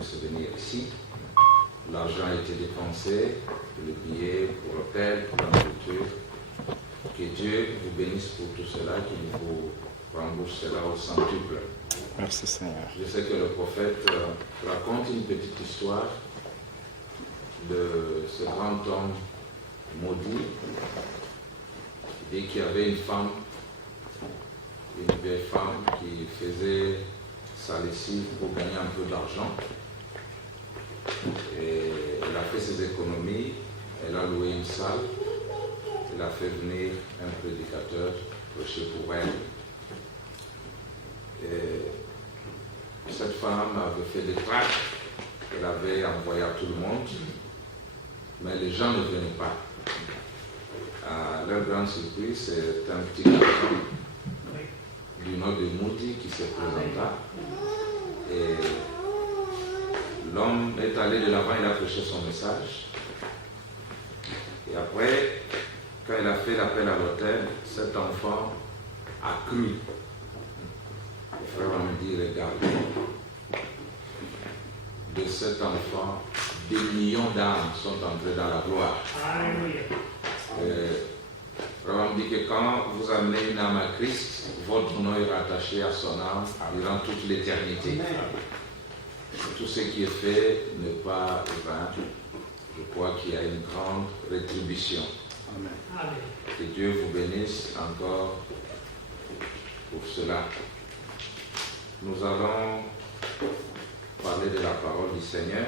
puisse venir ici. L'argent a été dépensé, le billet pour l'hôtel, pour la nourriture. Que Dieu vous bénisse pour tout cela, qu'il vous rembourse cela au centuple. Merci Seigneur. Je sais que le prophète raconte une petite histoire de ce grand homme maudit. Il dit qu'il y avait une femme, une vieille femme qui faisait sa lessive pour gagner un peu d'argent. Et elle a fait ses économies, elle a loué une salle, elle a fait venir un prédicateur prêcher pour elle. Et cette femme avait fait des tracts qu'elle avait envoyés à tout le monde, mais les gens ne venaient pas. À leur grande surprise, c'est un petit garçon du nom de Moudi qui se présenta. Et l'homme est allé de l'avant, il a prêché son message. Et après, quand il a fait l'appel à l'hôtel, cet enfant a cru. Le frère va me dire, regardez, de cet enfant, des millions d'âmes sont entrées dans la gloire. Le frère va me dire que quand vous amenez une âme à Christ, votre nom est rattaché à son âme durant toute l'éternité. Tout ce qui est fait n'est pas vain. Je crois qu'il y a une grande rétribution. Amen. Que Dieu vous bénisse encore pour cela. Nous allons parler de la parole du Seigneur.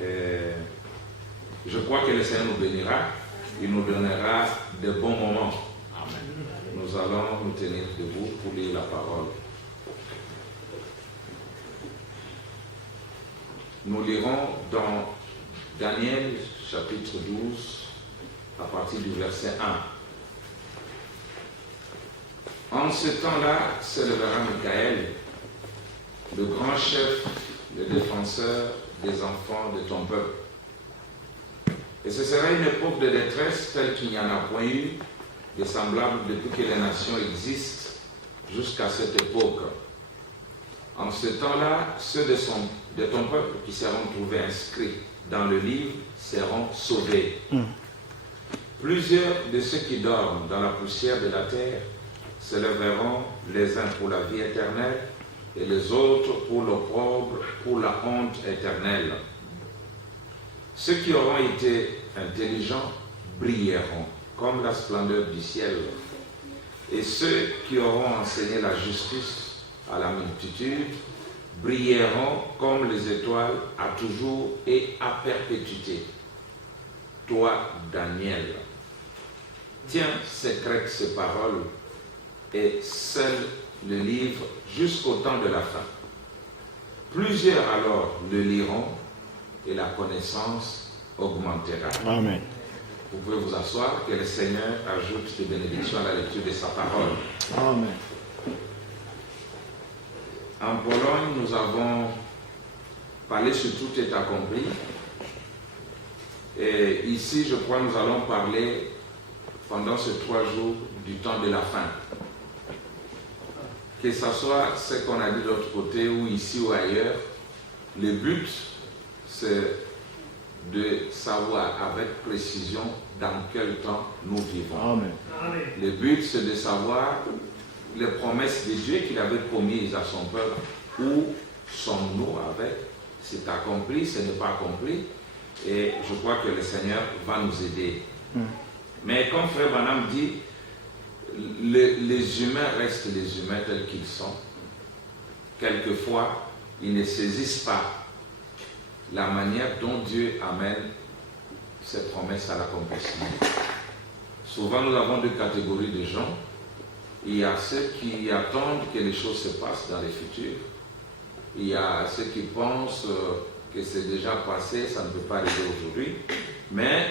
Et je crois que le Seigneur nous bénira. Il nous donnera de bons moments. Amen. Nous allons nous tenir debout pour lire la parole. Nous lirons dans Daniel chapitre 12 à partir du verset 1. En ce temps-là, s'élèvera Michael, le grand chef, le défenseur des enfants de ton peuple. Et ce sera une époque de détresse telle qu'il n'y en a point eu de semblable depuis que les nations existent jusqu'à cette époque. En ce temps-là, ceux de ton peuple qui seront trouvés inscrits dans le livre seront sauvés. Plusieurs de ceux qui dorment dans la poussière de la terre se lèveront, les uns pour la vie éternelle et les autres pour l'opprobre, pour la honte éternelle. Ceux qui auront été intelligents brilleront comme la splendeur du ciel, et ceux qui auront enseigné la justice à la multitude brilleront comme les étoiles à toujours et à perpétuité. Toi, Daniel, tiens secrètes ces paroles et scelle le livre jusqu'au temps de la fin. Plusieurs alors le liront et la connaissance augmentera. Amen. Vous pouvez vous asseoir, que le Seigneur ajoute des bénédictions à la lecture de sa parole. Amen. En Pologne, nous avons parlé sur tout est accompli. Et ici, je crois, nous allons parler pendant ces 3 jours du temps de la fin. Que ce soit ce qu'on a dit de l'autre côté, ou ici ou ailleurs, le but, c'est de savoir avec précision dans quel temps nous vivons. Amen. Le but, c'est de savoir les promesses de Dieu qu'il avait promises à son peuple. Où sommes-nous avec? C'est accompli, ce n'est pas accompli. Et je crois que le Seigneur va nous aider. Mais comme Frère Branham dit, les humains restent les humains tels qu'ils sont. Quelquefois, ils ne saisissent pas la manière dont Dieu amène ses promesses à l'accomplissement. Souvent, nous avons 2 catégories de gens. Il y a ceux qui attendent que les choses se passent dans le futur. Il y a ceux qui pensent que c'est déjà passé, ça ne peut pas arriver aujourd'hui. Mais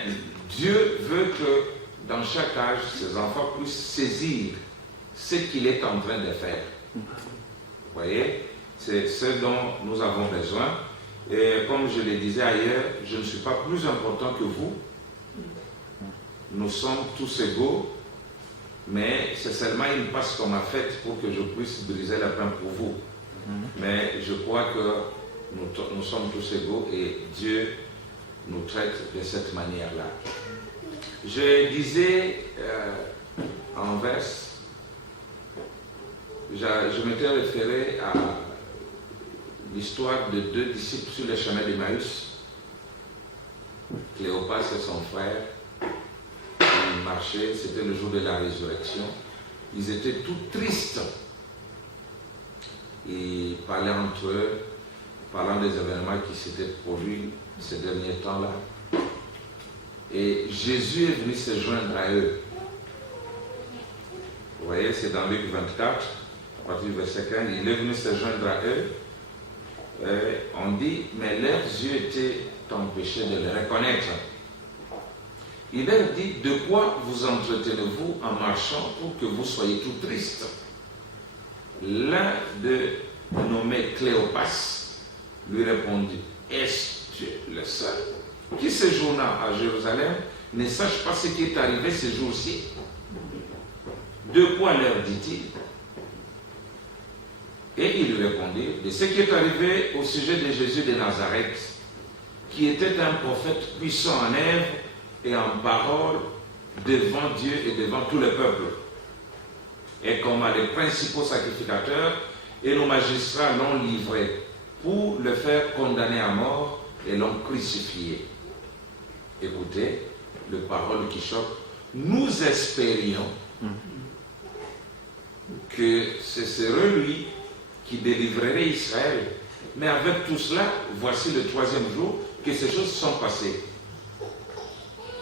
Dieu veut que dans chaque âge, ses enfants puissent saisir ce qu'il est en train de faire. Vous voyez, c'est ce dont nous avons besoin. Et comme je le disais ailleurs, je ne suis pas plus important que vous. Nous sommes tous égaux mais c'est seulement une passe qu'on m'a faite pour que je puisse briser la pain pour vous. Mais je crois que nous sommes tous égaux et Dieu nous traite de cette manière-là. Je disais en verse, je m'étais référé à l'histoire de 2 disciples sur le chemin d'Emmaüs, Cléopas et son frère. Ils marchaient, c'était le jour de la résurrection. Ils étaient tout tristes. Ils parlaient entre eux, parlant des événements qui s'étaient produits ces derniers temps-là. Et Jésus est venu se joindre à eux. Vous voyez, c'est dans Luc 24, à partir du verset 15, il est venu se joindre à eux. On dit, mais leurs yeux étaient empêchés de le reconnaître. Il leur dit, de quoi vous entretenez-vous en marchant pour que vous soyez tout tristes? L'un de nommé Cléopas lui répondit, est-ce tu es le seul qui séjournant à Jérusalem ne sache pas ce qui est arrivé ces jours-ci? De quoi leur dit-il? Et il lui répondit, de ce qui est arrivé au sujet de Jésus de Nazareth, qui était un prophète puissant en œuvre et en parole devant Dieu et devant tout le peuple. Et comme les principaux sacrificateurs et nos magistrats l'ont livré pour le faire condamner à mort et l'ont crucifié. Écoutez, le parole qui choque. Nous espérions que ce serait lui qui délivrerait Israël. Mais avec tout cela, voici le 3e jour que ces choses sont passées.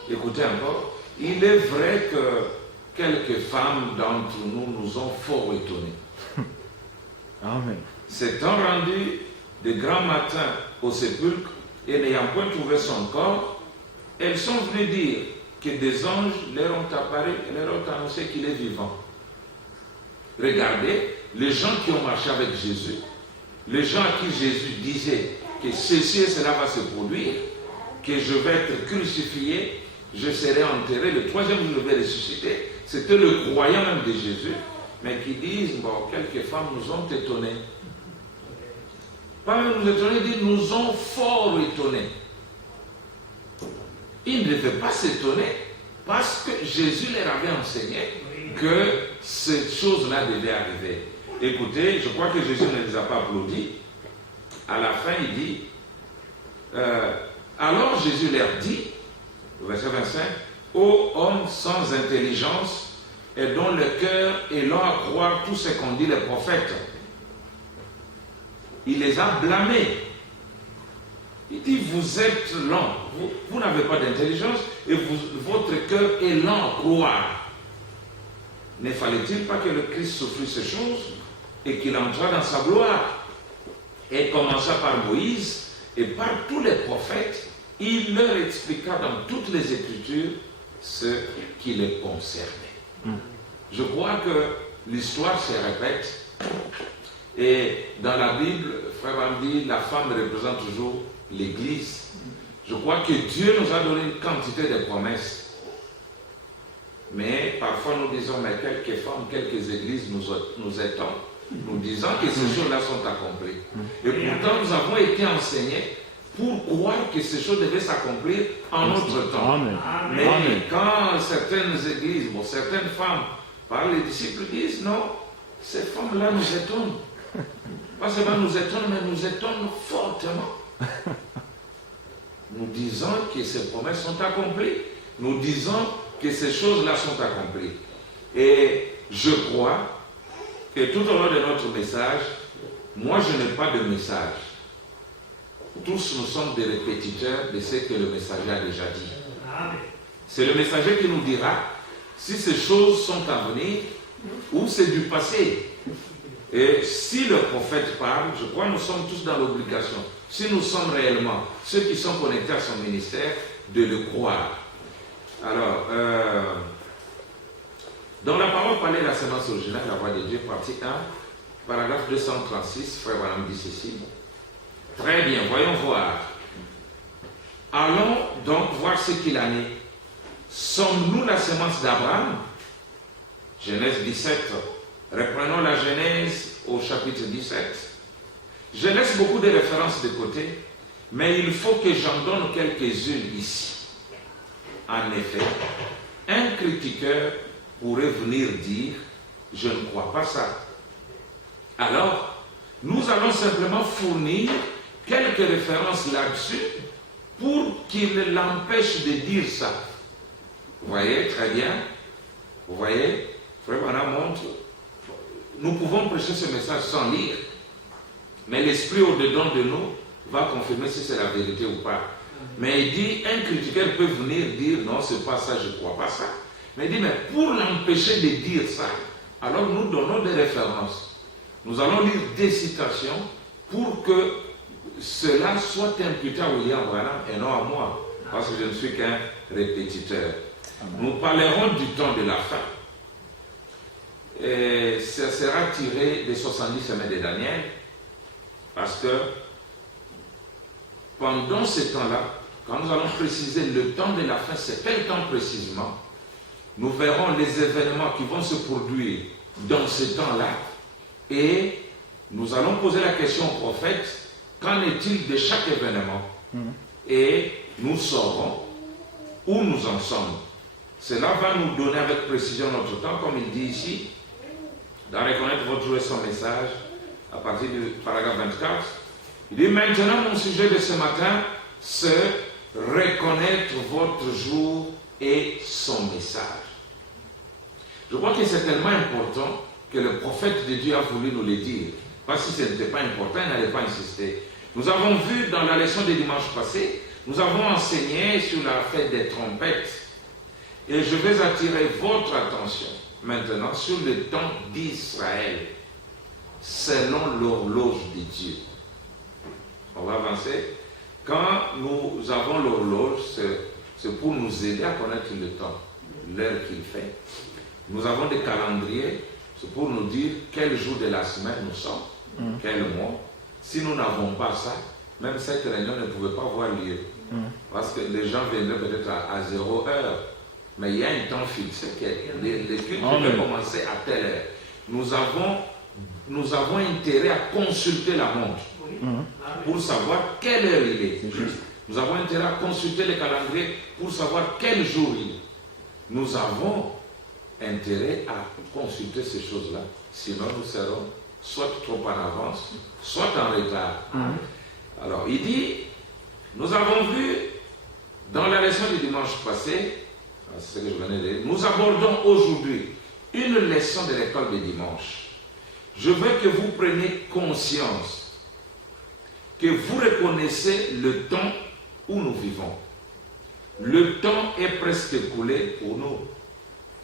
Écoutez encore, il est vrai que quelques femmes d'entre nous nous ont fort étonnés. Amen. S'étant rendues de grand matin au sépulcre et n'ayant point trouvé son corps, elles sont venues dire que des anges leur ont apparu et leur ont annoncé qu'il est vivant. Regardez, les gens qui ont marché avec Jésus, les gens à qui Jésus disait que ceci et cela va se produire, que je vais être crucifié, je serai enterré, le 3e jour je vais ressusciter, c'était le croyant même de Jésus, mais qui disent, bon, quelques femmes nous ont étonnés. Pas même nous étonner, ils disent, nous ont fort étonnés. Ils ne devaient pas s'étonner parce que Jésus leur avait enseigné que cette chose-là devait arriver. Écoutez, je crois que Jésus ne les a pas applaudis. À la fin, il dit, alors Jésus leur dit, verset 25, ô hommes sans intelligence et dont le cœur est lent à croire tout ce qu'ont dit les prophètes. Il les a blâmés. Il dit, vous êtes lents, vous n'avez pas d'intelligence et votre cœur est lent à croire. Ne fallait-il pas que le Christ souffrit ces choses et qu'il entra dans sa gloire? Et commença par Moïse et par tous les prophètes, il leur expliqua dans toutes les Écritures ce qui les concernait. Je crois que l'histoire se répète et dans la Bible, frère Andy, la femme représente toujours l'Église. Je crois que Dieu nous a donné une quantité de promesses. Mais parfois nous disons, mais quelques femmes, quelques églises nous étonnent, nous disant que ces choses-là sont accomplies. Et pourtant nous avons été enseignés pour croire que ces choses devaient s'accomplir en notre temps. Amen. Mais Amen. quand certaines églises, certaines femmes, par les disciples disent, non, ces femmes-là nous étonnent. Pas seulement nous étonnent, mais nous étonnent fortement. Nous disons que ces promesses sont accomplies. Nous disons que ces choses-là sont accomplies. Et je crois que tout au long de notre message, moi je n'ai pas de message. Tous nous sommes des répétiteurs de ce que le messager a déjà dit. C'est le messager qui nous dira si ces choses sont à venir ou c'est du passé. Et si le prophète parle, je crois que nous sommes tous dans l'obligation, si nous sommes réellement ceux qui sont connectés à son ministère, de le croire. Alors, dans la parole parlée de la semence originale, la voix de Dieu, partie 1, paragraphe 236, frère Branham dit ceci. Très bien, voyons voir. Allons donc voir ce qu'il en est. Sommes-nous la semence d'Abraham? Genèse 17. Reprenons la Genèse au chapitre 17. Je laisse beaucoup de références de côté, mais il faut que j'en donne quelques-unes ici. En effet, un critiqueur pourrait venir dire « Je ne crois pas ça ». Alors, nous allons simplement fournir quelques références là-dessus pour qu'il l'empêche de dire ça. Vous voyez, très bien. Vous voyez, Frère Branham montre, nous pouvons prêcher ce message sans lire, mais l'esprit au-dedans de nous va confirmer si c'est la vérité ou pas. Mais il dit, un critiqueur peut venir dire, non, c'est pas ça, je ne crois pas ça. Mais il dit, mais pour l'empêcher de dire ça, alors nous donnons des références. Nous allons lire des citations pour que cela soit imputé à William Branham et non à moi, parce que je ne suis qu'un répétiteur. Nous parlerons du temps de la fin. Et ça sera tiré des 70 semaines de Daniel, parce que pendant ce temps-là, quand nous allons préciser le temps de la fin, c'est quel temps précisément, nous verrons les événements qui vont se produire dans ce temps-là, et nous allons poser la question au prophète, qu'en est-il de chaque événement? Et nous saurons où nous en sommes. Cela va nous donner avec précision notre temps, comme il dit ici, dans Reconnaître votre jour et son message, à partir du paragraphe 24. Il dit, maintenant mon sujet de ce matin, c'est reconnaître votre jour et son message. Je crois que c'est tellement important que le prophète de Dieu a voulu nous le dire. Parce que si ce n'était pas important, il n'allait pas insister. Nous avons vu dans la leçon de dimanche passé, nous avons enseigné sur la fête des trompettes. Et je vais attirer votre attention maintenant sur le temps d'Israël, selon l'horloge de Dieu. On va avancer. Quand nous avons l'horloge, c'est pour nous aider à connaître le temps, l'heure qu'il fait. Nous avons des calendriers, c'est pour nous dire quel jour de la semaine nous sommes, quel mois. Si nous n'avons pas ça, même cette réunion ne pouvait pas avoir lieu. Parce que les gens viendraient peut-être à 0 heure. Mais il y a un temps fixé, les cultes peuvent commencer à telle heure. Nous avons intérêt à consulter la montre pour savoir quelle heure il est. Nous avons intérêt à consulter les calendriers pour savoir quel jour il est. Nous avons intérêt à consulter ces choses-là. Sinon, nous serons soit trop en avance, soit en retard. Alors, il dit, nous avons vu dans la leçon du dimanche passé, c'est ce que je venais de dire, nous abordons aujourd'hui une leçon de l'école de dimanche. Je veux que vous preniez conscience que vous reconnaissez le temps où nous vivons. Le temps est presque écoulé pour nous,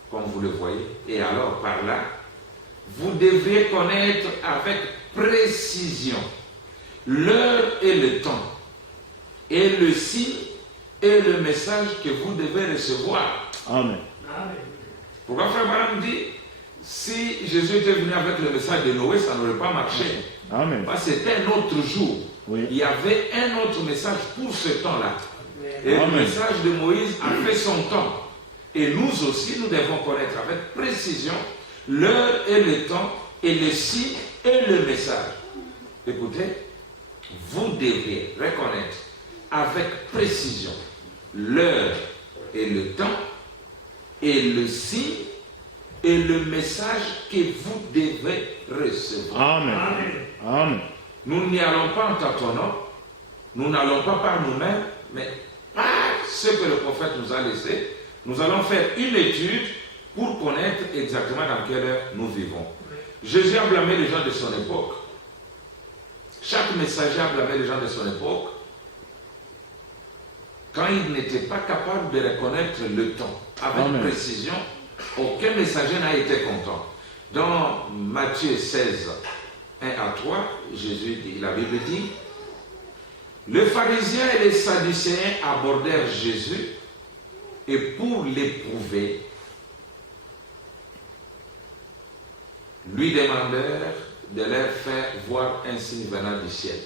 comme vous le voyez. Et alors, par là, vous devez connaître avec précision l'heure et le temps, et le signe et le message que vous devez recevoir. Amen. Pourquoi Frère Branham dit, si Jésus était venu avec le message de Noé, ça n'aurait pas marché. Amen. Parce que c'était un autre jour. Oui. Il y avait un autre message pour ce temps-là. Et Amen. le message de Moïse a fait son temps. Et nous aussi, nous devons connaître avec précision l'heure et le temps, et le signe et le message. Écoutez, vous devez reconnaître avec précision l'heure et le temps, et le signe et le message que vous devez recevoir. Amen. Amen. Nous n'y allons pas en tâtonnant, nous n'allons pas par nous-mêmes, mais par ce que le prophète nous a laissé. Nous allons faire une étude pour connaître exactement dans quelle heure nous vivons. Jésus a blâmé les gens de son époque. Chaque messager a blâmé les gens de son époque quand il n'était pas capable de reconnaître le temps avec précision. Aucun messager n'a été content. Dans Matthieu 16, 1 à 3, Jésus dit, la Bible dit, les pharisiens et les sadducéens abordèrent Jésus et pour l'éprouver, lui demandèrent de leur faire voir un signe venant du ciel.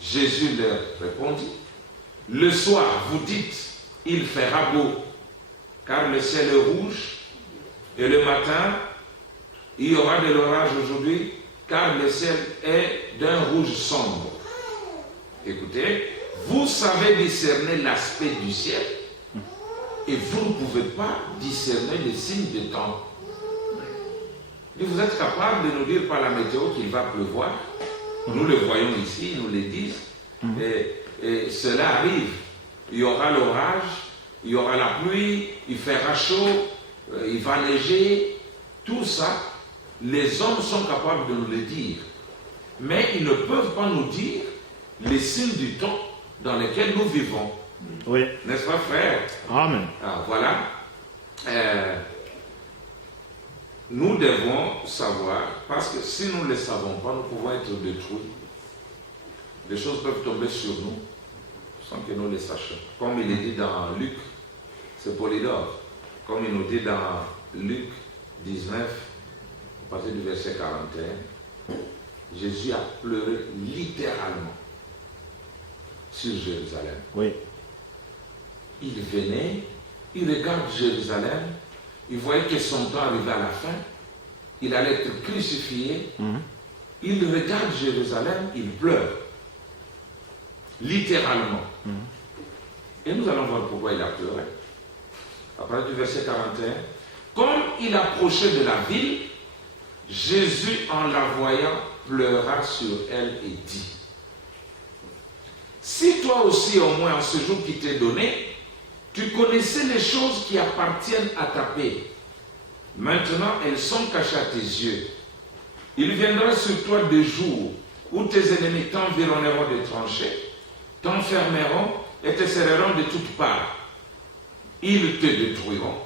Jésus leur répondit, le soir, vous dites, il fera beau, car le ciel est rouge, Et le matin, il y aura de l'orage aujourd'hui, car le ciel est d'un rouge sombre. Écoutez, vous savez discerner l'aspect du ciel, et vous ne pouvez pas discerner les signes des temps. Et vous êtes capable de nous dire par la météo qu'il va pleuvoir. Nous le voyons ici, ils nous le disent. Et cela arrive. Il y aura l'orage, il y aura la pluie, il fera chaud, il va neiger. Tout ça, les hommes sont capables de nous le dire. Mais ils ne peuvent pas nous dire les signes du temps dans lesquels nous vivons. Oui. N'est-ce pas, frère? Amen. Alors, voilà. Nous devons savoir, parce que si nous ne le savons pas, nous pouvons être détruits. Les choses peuvent tomber sur nous sans que nous les sachions. Comme il est dit dans Luc, c'est Polydore, comme il nous dit dans Luc 19, à partir du verset 41, Jésus a pleuré littéralement sur Jérusalem. Oui. Il venait, il regarde Jérusalem, il voyait que son temps arrivait à la fin, il allait être crucifié, il regarde Jérusalem, il pleure, littéralement. Et nous allons voir pourquoi il a pleuré. À partir du verset 41, comme il approchait de la ville, Jésus, en la voyant, pleura sur elle et dit, si toi aussi, au moins en ce jour qui t'est donné, tu connaissais les choses qui appartiennent à ta paix. Maintenant, elles sont cachées à tes yeux. Il viendra sur toi des jours où tes ennemis t'environneront de tranchées, t'enfermeront et te serreront de toutes parts. Ils te détruiront,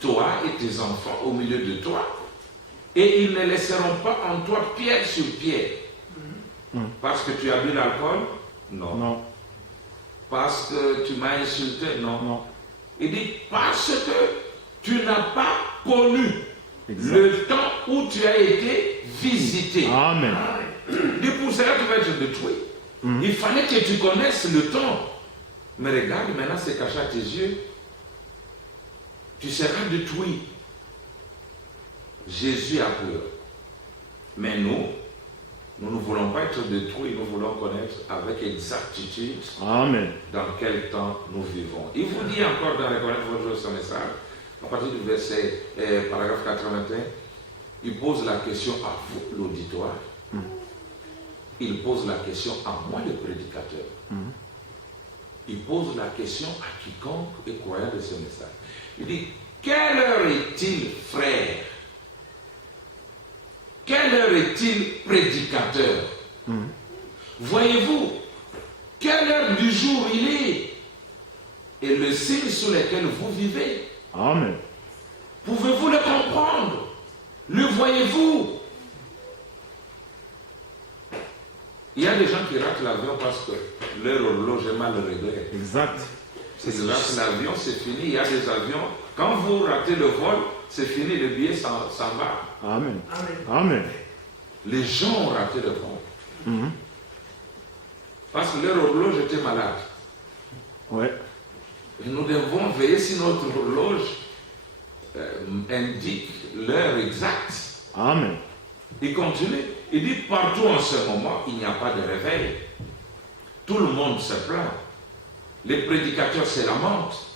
toi et tes enfants au milieu de toi, et ils ne laisseront pas en toi pierre sur pierre. Parce que tu as bu l'alcool? Non. Non. Parce que tu m'as insulté? Non. Non. Il dit, parce que tu n'as pas connu Exact. le temps où tu as été visité. Amen. Il dit, pour cela, tu vas être détruit. Il fallait que tu connaisses le temps. Mais regarde, maintenant, c'est caché à tes yeux. Tu seras détruit. Jésus a pleuré. Mais nous ne voulons pas être détruits, nous voulons connaître avec exactitude Amen. dans quel temps nous vivons. Il vous dit encore dans Reconnaître votre son message, à partir du verset, paragraphe 81, il pose la question à vous, l'auditoire. Il pose la question à moi, le prédicateur. Il pose la question à quiconque est croyant de ce message. Il dit, quelle heure est-il, frère? Quelle heure est-il, prédicateur? Voyez-vous, quelle heure du jour il est? Et le signe sur lequel vous vivez. Amen. Pouvez-vous le comprendre? Le voyez-vous? Il y a des gens qui ratent l'avion parce que leur horloge est mal réglée. Exact. S'ils ratent l'avion, c'est fini. Il y a des avions, quand vous ratez le vol, c'est fini, le billet s'en va. Amen. Amen. Les gens ont raté le vol. Parce que leur horloge était malade. Ouais. Et nous devons veiller si notre horloge indique l'heure exacte. Amen. Il continue. Il dit partout en ce moment, il n'y a pas de réveil. Tout le monde se plaint. Les prédicateurs se lamentent.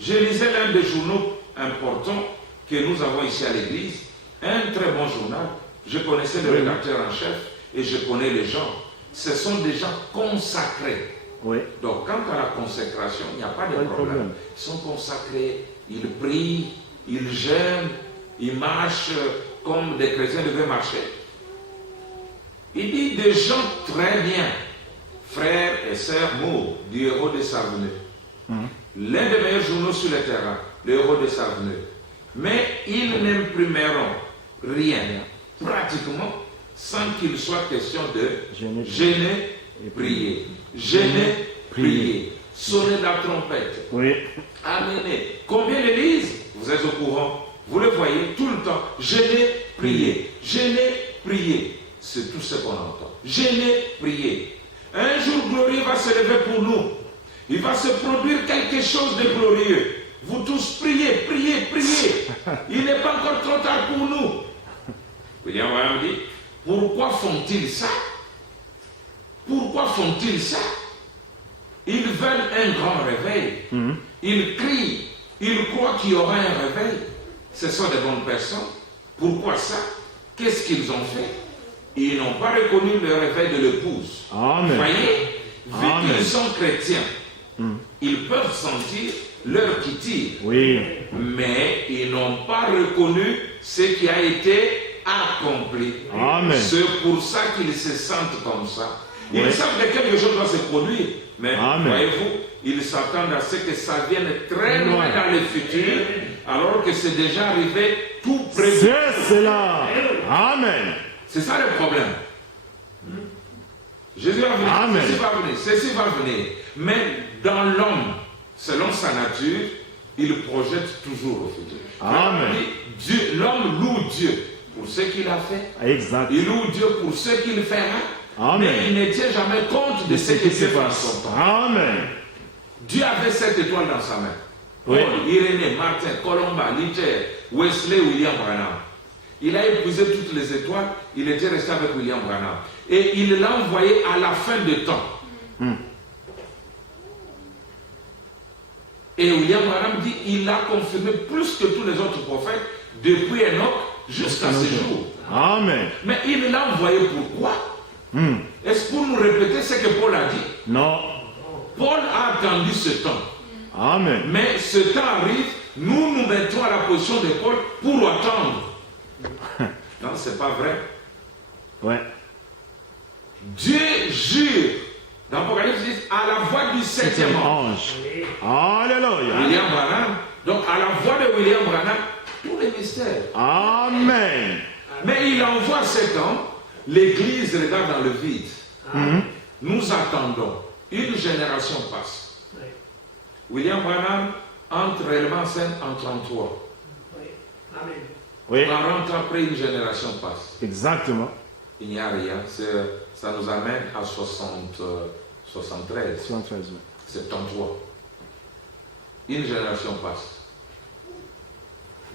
Je lisais l'un des journaux importants que nous avons ici à l'église. Un très bon journal. Je connaissais le rédacteur en chef et je connais les gens. Ce sont des gens consacrés. Oui. Donc, quant à la consécration, il n'y a pas de problème. Ils sont consacrés, ils prient, ils jeûnent, ils marchent comme des chrétiens devaient marcher. Il dit des gens très bien, frères et sœurs Moore, du héros de Saveneux. L'un des meilleurs journaux sur le terrain, le héros de Saveneux. Mais ils n'imprimeront rien, pratiquement, sans qu'il soit question de gêner, prier. Gêner, prier. Sonner la trompette. Oui. Amener. Combien le lisent? Vous êtes au courant. Vous le voyez tout le temps. Gêner, prier. Gêner, prier. C'est tout ce qu'on entend. Gêner, prier. Un jour glorieux va se lever pour nous. Il va se produire quelque chose de glorieux. vous tous priez, priez, priez. Il n'est pas encore trop tard pour nous. William Branham dit, pourquoi font-ils ça? Pourquoi font-ils ça? Ils veulent un grand réveil. Ils crient, ils croient qu'il y aura un réveil. Ce sont des bonnes personnes. Pourquoi ça? Qu'est-ce qu'ils ont fait? Ils n'ont pas reconnu le réveil de l'épouse. Amen. Voyez, vu qu'ils sont chrétiens, ils peuvent sentir l'heure qui tire. Oui. Mais ils n'ont pas reconnu ce qui a été accompli. Amen. C'est pour ça qu'ils se sentent comme ça. Ils Ouais. savent que quelque chose doit se produire. Mais Amen. voyez-vous, ils s'attendent à ce que ça vienne très loin dans le futur, alors que c'est déjà arrivé tout près. C'est cela. Amen. C'est ça le problème. Jésus va venir, Amen. ceci va venir. Mais dans l'homme, selon sa nature, il projette toujours au futur. Amen. Dieu, l'homme loue Dieu pour ce qu'il a fait. Exact. Il loue Dieu pour ce qu'il fera. Amen. Mais il ne tient jamais compte de ce que Dieu fait en son temps. Amen. Dieu avait 7 étoiles dans sa main. Oui. Paul, Irénée, Martin, Colomba, Luther, Wesley, William Branham. Il a épuisé toutes les étoiles, il était resté avec William Branham. Et il l'a envoyé à la fin de temps. Et William Branham dit, il a confirmé plus que tous les autres prophètes, depuis Enoch jusqu'à ce jour. Amen. Mais il l'a envoyé pourquoi? Est-ce pour nous répéter ce que Paul a dit? Non. Paul a attendu ce temps. Amen. Mais ce temps arrive, nous nous mettons à la position de Paul pour attendre. Non, c'est pas vrai. Ouais. Dieu jure, dans l'Apocalypse, à la voix du 7e ange. Alléluia. William Branham. Donc, à la voix de William Branham, tous les mystères. Amen. Mais il envoie cet homme, l'Église regarde dans le vide. Nous attendons. Une génération passe. William Branham entre réellement en scène en 33. Oui. 40 ans après, une génération passe. Exactement. Il n'y a rien. Ça nous amène à 73. 73, oui. 73. Une génération passe.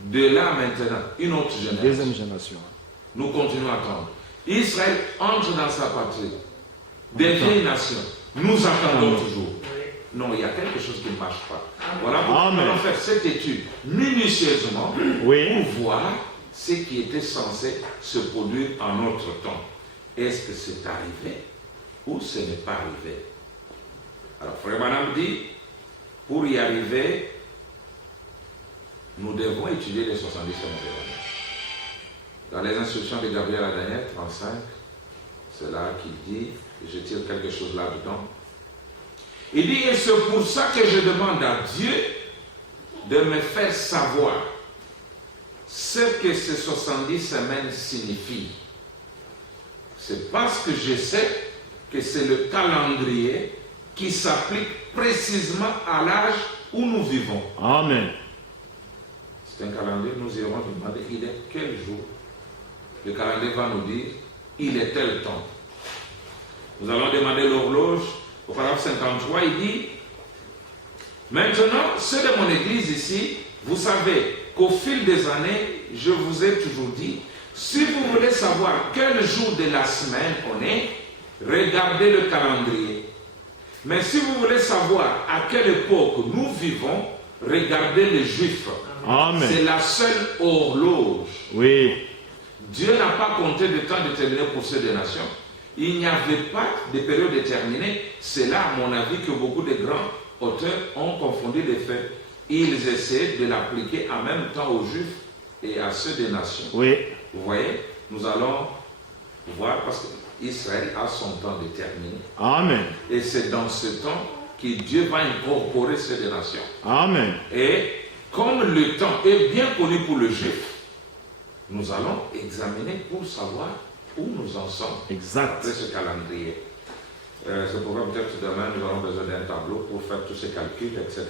De là maintenant, une autre génération. Deuxième génération. Nous continuons à attendre. Israël entre dans sa patrie. Devient une nation. Nous attendons toujours. Non, il y a quelque chose qui ne marche pas. Voilà pourquoi nous allons faire cette étude minutieusement pour voir ce qui était censé se produire en notre temps. Est-ce que c'est arrivé ou ce n'est pas arrivé? Alors, Frère Branham dit, pour y arriver, nous devons étudier les 70 semaines de l'année. Dans les instructions de Gabriel à Daniel 35, c'est là qu'il dit, et je tire quelque chose là-dedans, il dit, et c'est pour ça que je demande à Dieu de me faire savoir ce que ces 70 semaines signifient. C'est parce que je sais que c'est le calendrier qui s'applique précisément à l'âge où nous vivons. Amen. C'est un calendrier, nous irons demander, il est quel jour? Le calendrier va nous dire, il est tel temps. Nous allons demander l'horloge. Au paragraphe 53, il dit, maintenant, ceux de mon église ici, vous savez qu'au fil des années, je vous ai toujours dit, si vous voulez savoir quel jour de la semaine on est, regardez le calendrier. Mais si vous voulez savoir à quelle époque nous vivons, regardez les Juifs. Amen. C'est la seule horloge. Oui. Dieu n'a pas compté de temps déterminé pour ces deux nations. Il n'y avait pas de période déterminée. C'est là, à mon avis, que beaucoup de grands auteurs ont confondu les faits. Ils essaient de l'appliquer en même temps aux Juifs et à ceux des nations. Oui. Vous voyez, nous allons voir, parce qu'Israël a son temps déterminé. Amen. Et c'est dans ce temps que Dieu va incorporer ces deux nations. Amen. Et comme le temps est bien connu pour le Juif, nous allons examiner pour savoir où nous en sommes. Exact. Après ce calendrier. C'est pourquoi peut-être demain nous aurons besoin d'un tableau pour faire tous ces calculs, etc.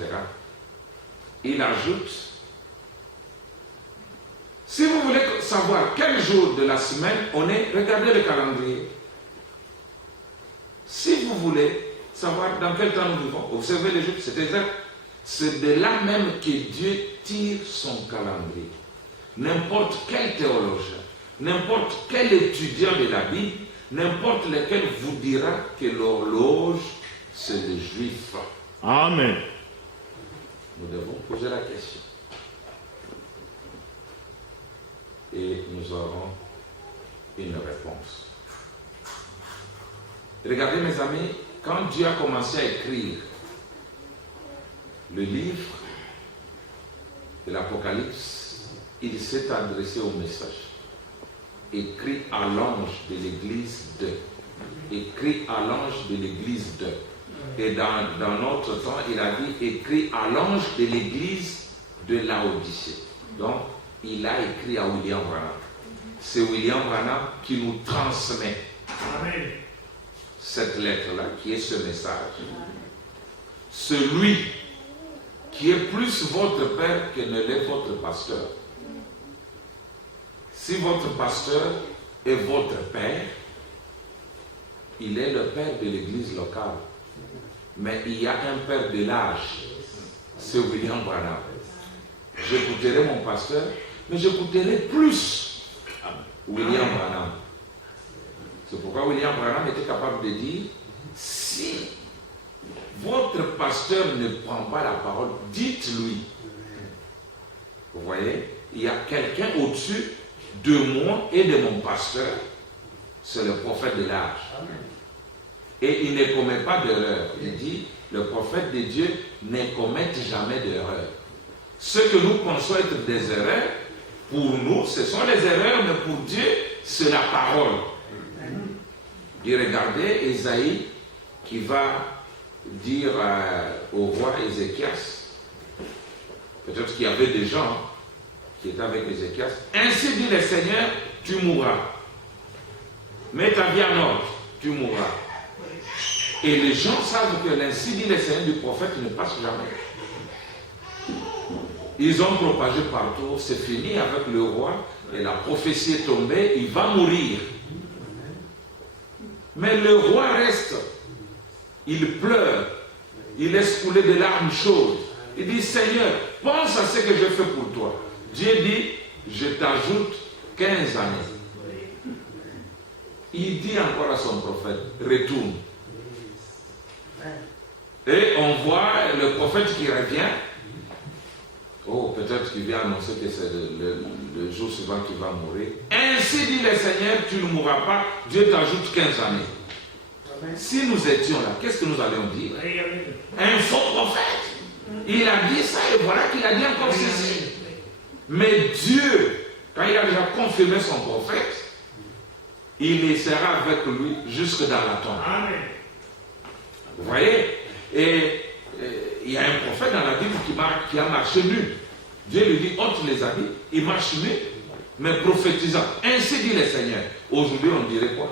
Il ajoute, si vous voulez savoir quel jour de la semaine on est, regardez le calendrier. Si vous voulez savoir dans quel temps nous vivons, observez l'Égypte, c'est exact. C'est de là même que Dieu tire son calendrier. N'importe quel théologien, n'importe quel étudiant de la Bible, n'importe lequel vous dira que l'horloge, c'est les Juifs. Amen. Nous devons poser la question. Et nous aurons une réponse. Regardez mes amis, quand Dieu a commencé à écrire le livre de l'Apocalypse, il s'est adressé au message. Écrit à l'ange de l'église de. Écrit à l'ange de l'église de. Et dans notre temps, il a dit écrit à l'ange de l'église de Laodicée. Donc, il a écrit à William Branham. C'est William Branham qui nous transmet cette lettre-là, qui est ce message. Celui qui est plus votre père que ne l'est votre pasteur. Si votre pasteur est votre père, il est le père de l'église locale. Mais il y a un père de l'âge, c'est William Branham. J'écouterai mon pasteur, mais j'écouterai plus William Branham. C'est pourquoi William Branham était capable de dire, si votre pasteur ne prend pas la parole, dites-lui. Vous voyez, il y a quelqu'un au-dessus de moi et de mon pasteur, c'est le prophète de l'âge. Et il ne commet pas d'erreur. Il dit, le prophète de Dieu ne commet jamais d'erreur. Ce que nous pensons être des erreurs, pour nous, ce sont des erreurs, mais pour Dieu, c'est la parole. Et regardez Ésaïe qui va dire au roi Ézéchias, peut-être qu'il y avait des gens qui étaient avec Ézéchias, ainsi dit le Seigneur, tu mourras. Mets ta vie en ordre, tu mourras. Et les gens savent que l'ainsi dit le Seigneur du prophète ne passe jamais. Ils ont propagé partout, c'est fini avec le roi, et la prophétie est tombée, il va mourir. Mais le roi reste, il pleure, il laisse couler des larmes chaudes. Il dit, Seigneur, pense à ce que je fais pour toi. Dieu dit, je t'ajoute 15 années. Il dit encore à son prophète, retourne. Et on voit le prophète qui revient. Oh, peut-être qu'il vient annoncer que c'est le jour suivant qu'il va mourir. Ainsi dit le Seigneur, tu ne mourras pas, Dieu t'ajoute 15 années. Si nous étions là, qu'est-ce que nous allions dire? Un faux prophète. Il a dit ça et voilà qu'il a dit encore ceci. Mais Dieu, quand il a déjà confirmé son prophète, il sera avec lui jusque dans la tombe. Vous voyez? Et il y a un prophète dans la Bible qui a marché nu. Dieu lui dit, ôte les habits, il marche nu, mais prophétisant. Ainsi dit le Seigneur. Aujourd'hui, on dirait quoi?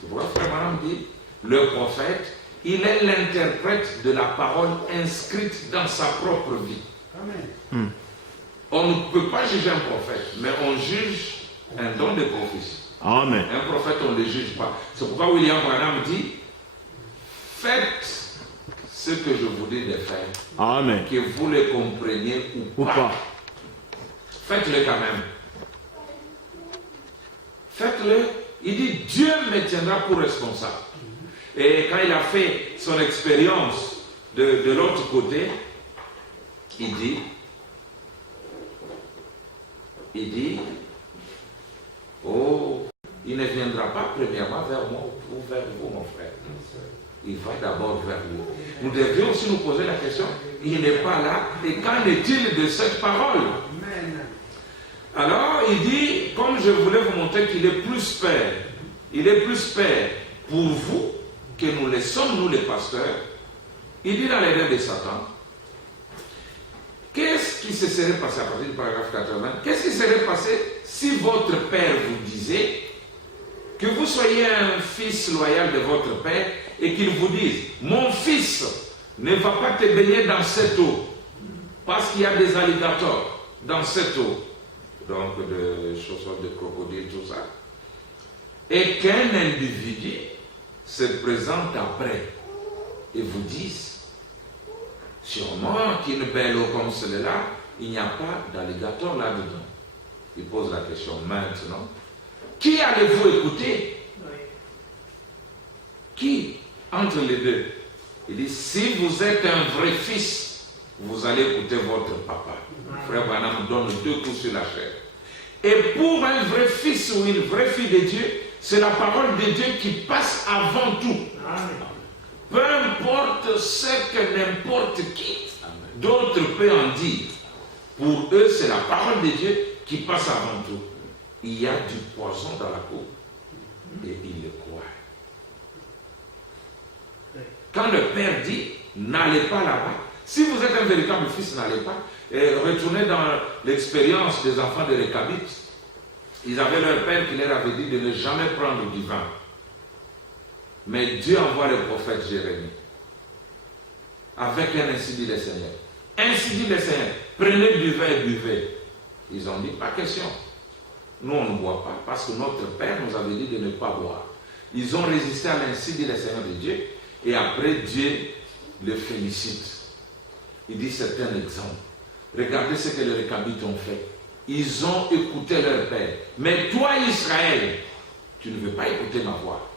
C'est pourquoi Frère Branham dit, le prophète, il est l'interprète de la parole inscrite dans sa propre vie. Amen. On ne peut pas juger un prophète, mais on juge un don de prophétie. Amen. Un prophète, on ne le juge pas. C'est pourquoi William Branham dit, faites ce que je vous dis de faire. Amen. Que vous le compreniez ou pas. Faites-le quand même. Faites-le. Il dit, Dieu me tiendra pour responsable. Et quand il a fait son expérience de l'autre côté, il dit, oh, il ne viendra pas premièrement vers moi ou vers vous, mon frère. Il va d'abord vers vous. Nous devions aussi nous poser la question, il n'est pas là, et qu'en est-il de cette parole? Alors, il dit, comme je voulais vous montrer qu'il est plus père, il est plus père pour vous que nous le sommes, nous les pasteurs. Il dit dans les rêves de Satan, qu'est-ce qui se serait passé à partir du paragraphe 80? Qu'est-ce qui serait passé si votre père vous disait que vous soyez un fils loyal de votre père et qu'il vous dise, mon fils, ne va pas te baigner dans cette eau parce qu'il y a des alligators dans cette eau, donc de chaussures de crocodile, tout ça, et qu'un individu se présente après et vous dise, Sûrement qu'une belle eau comme celle-là, il n'y a pas d'alligator là-dedans. Il pose la question maintenant. Qui allez-vous écouter? Qui entre les deux? Il dit, si vous êtes un vrai fils, vous allez écouter votre papa. Frère Branham donne 2 coups sur la chair. Et pour un vrai fils ou une vraie fille de Dieu, c'est la parole de Dieu qui passe avant tout. Peu importe ce que n'importe qui d'autre peut en dire. Pour eux, c'est la parole de Dieu qui passe avant tout. Il y a du poison dans la coupe et ils le croient. Quand le Père dit, n'allez pas là-bas, si vous êtes un véritable fils, n'allez pas. Et retournez dans l'expérience des enfants de Réchabites. Ils avaient leur père qui leur avait dit de ne jamais prendre du vin. Mais Dieu envoie le prophète Jérémie. Avec un ainsi dit le Seigneur. Ainsi dit le Seigneur, prenez du vin et buvez. Ils ont dit, pas question. Nous, on ne boit pas parce que notre Père nous avait dit de ne pas boire. Ils ont résisté à l'ainsi dit le Seigneur de Dieu. Et après, Dieu le félicite. Il dit, c'est un exemple. Regardez ce que les Réchabites ont fait. Ils ont écouté leur père. Mais toi, Israël, tu ne veux pas écouter ma voix.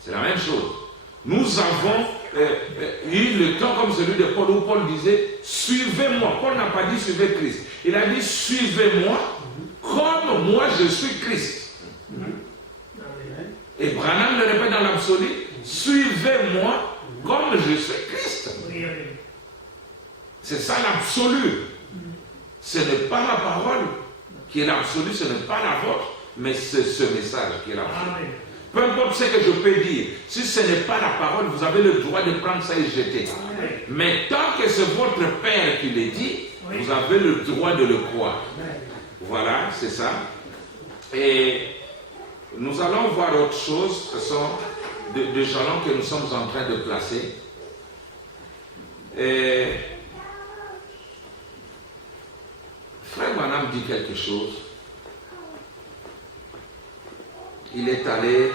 C'est la même chose. Nous avons eu le temps comme celui de Paul, où Paul disait, suivez-moi. Paul n'a pas dit suivez Christ. Il a dit, suivez-moi comme moi je suis Christ. Et Branham le répète dans l'absolu, suivez-moi comme je suis Christ. C'est ça l'absolu. Ce n'est pas ma parole qui est l'absolu, ce n'est pas la vôtre, mais c'est ce message qui est l'absolu. Peu importe ce que je peux dire, si ce n'est pas la parole, vous avez le droit de prendre ça et jeter. Mais tant que c'est votre Père qui le dit, vous avez le droit de le croire. Voilà, c'est ça. Et nous allons voir autre chose, ce sont des jalons que nous sommes en train de placer. Et Frère Branham dit quelque chose. Il est allé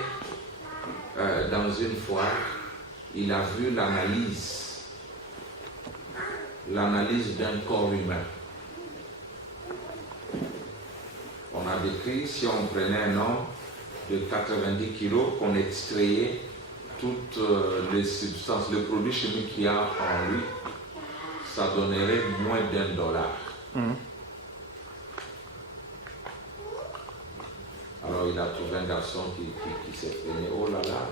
dans une foire, il a vu l'analyse d'un corps humain. On a décrit, si on prenait un homme de 90 kilos, qu'on extrayait toutes les substances, les produits chimiques qu'il y a en lui, ça donnerait moins $1. Alors il a trouvé un garçon qui s'est plaigné, oh là là,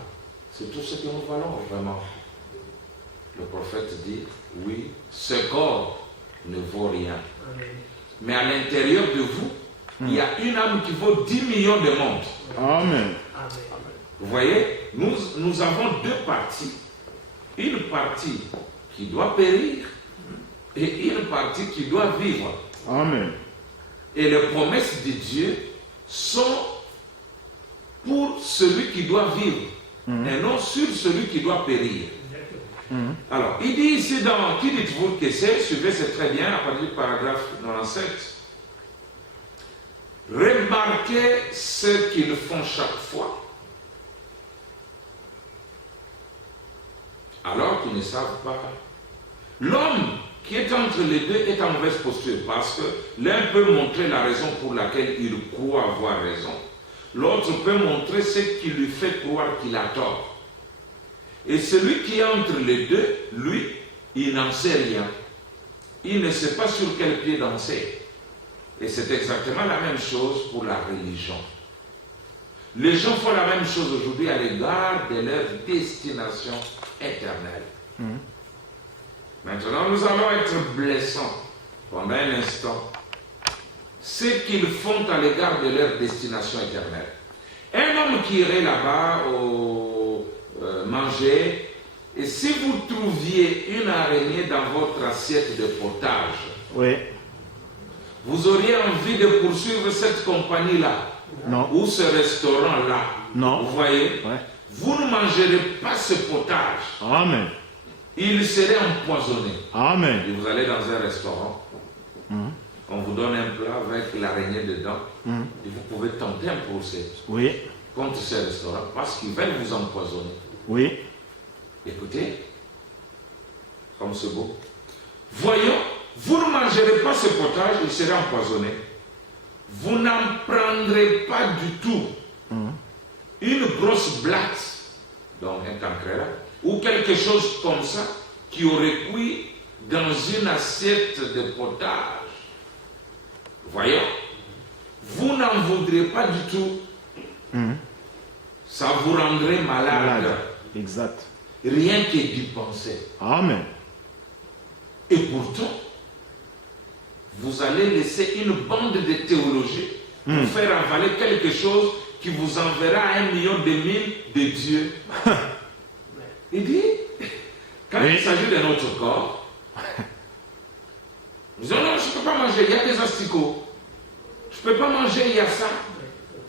c'est tout ce que nous valons vraiment. Le prophète dit, oui, ce corps ne vaut rien. Mais à l'intérieur de vous, il y a une âme qui vaut 10 millions de mondes. Amen. Vous voyez, nous avons 2 parties. Une partie qui doit périr et une partie qui doit vivre. Amen. Et les promesses de Dieu sont pour celui qui doit vivre et non sur celui qui doit périr. Alors, il dit ici dans Qui dites-vous que c'est? Suivez, c'est très bien, à partir du paragraphe 97. Remarquez ce qu'ils font chaque fois, alors qu'ils ne savent pas. L'homme qui est entre les deux est en mauvaise posture parce que l'un peut montrer la raison pour laquelle il croit avoir raison. L'autre peut montrer ce qui lui fait croire qu'il a tort. Et celui qui est entre les deux, lui, il n'en sait rien. Il ne sait pas sur quel pied danser. Et c'est exactement la même chose pour la religion. Les gens font la même chose aujourd'hui à l'égard de leur destination éternelle. Maintenant, nous allons être blessants pendant un instant. Ce qu'ils font à l'égard de leur destination éternelle. Un homme qui irait là-bas manger, et si vous trouviez une araignée dans votre assiette de potage, Oui. vous auriez envie de poursuivre cette compagnie-là, Non. ou ce restaurant-là. Non. Vous voyez, Ouais. vous ne mangerez pas ce potage. Amen. Il serait empoisonné. Amen. Et vous allez dans un restaurant, on vous donne un plat avec l'araignée dedans, et vous pouvez tenter un procès Oui. contre ce restaurant parce qu'ils veulent vous empoisonner. Oui. Écoutez, comme c'est beau. voyons, vous ne mangerez pas ce potage, il sera empoisonné. Vous n'en prendrez pas du tout une grosse blatte, donc un cancrela, ou quelque chose comme ça, qui aurait cuit dans une assiette de potage. Voyons, vous n'en voudrez pas du tout. Ça vous rendrait malade. Exact. Rien que d'y penser. Amen. Et pourtant, vous allez laisser une bande de théologie vous faire avaler quelque chose qui vous enverra à 1 million de mille de Dieu. Il dit, quand il s'agit de notre corps, vous dites, non, je ne peux pas manger, il y a des asticots. Je ne peux pas manger, il y a ça.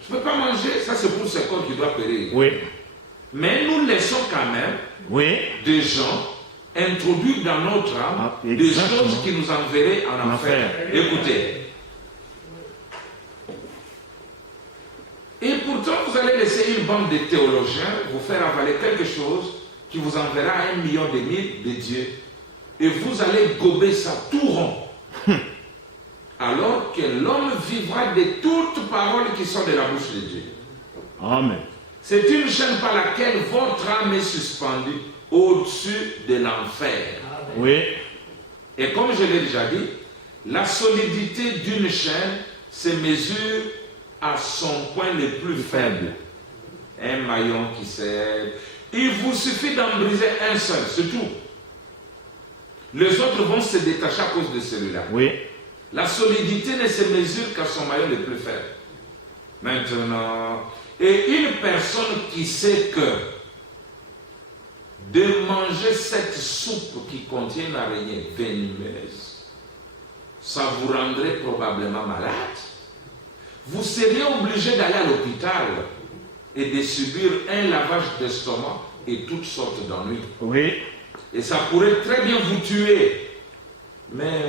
Je ne peux pas manger, ça c'est pour ce corps qui doit périr. Oui. Mais nous laissons quand même des gens introduire dans notre âme des choses qui nous enverraient en enfer. Écoutez. Et pourtant, vous allez laisser une bande de théologiens vous faire avaler quelque chose qui vous enverra à 1 million de mille de Dieu. Et vous allez gober ça tout rond. Alors que l'homme vivra de toutes paroles qui sont de la bouche de Dieu. Amen. C'est une chaîne par laquelle votre âme est suspendue au-dessus de l'enfer. Oui. Et comme je l'ai déjà dit, la solidité d'une chaîne se mesure à son point le plus faible. Un maillon qui cède. Il vous suffit d'en briser un seul, c'est tout. Les autres vont se détacher à cause de celui-là. Oui. La solidité ne se mesure qu'à son maillon le plus faible. Maintenant, et une personne qui sait que de manger cette soupe qui contient une araignée venimeuse, ça vous rendrait probablement malade. Vous seriez obligé d'aller à l'hôpital et de subir un lavage d'estomac et toutes sortes d'ennuis. Oui. Et ça pourrait très bien vous tuer. Mais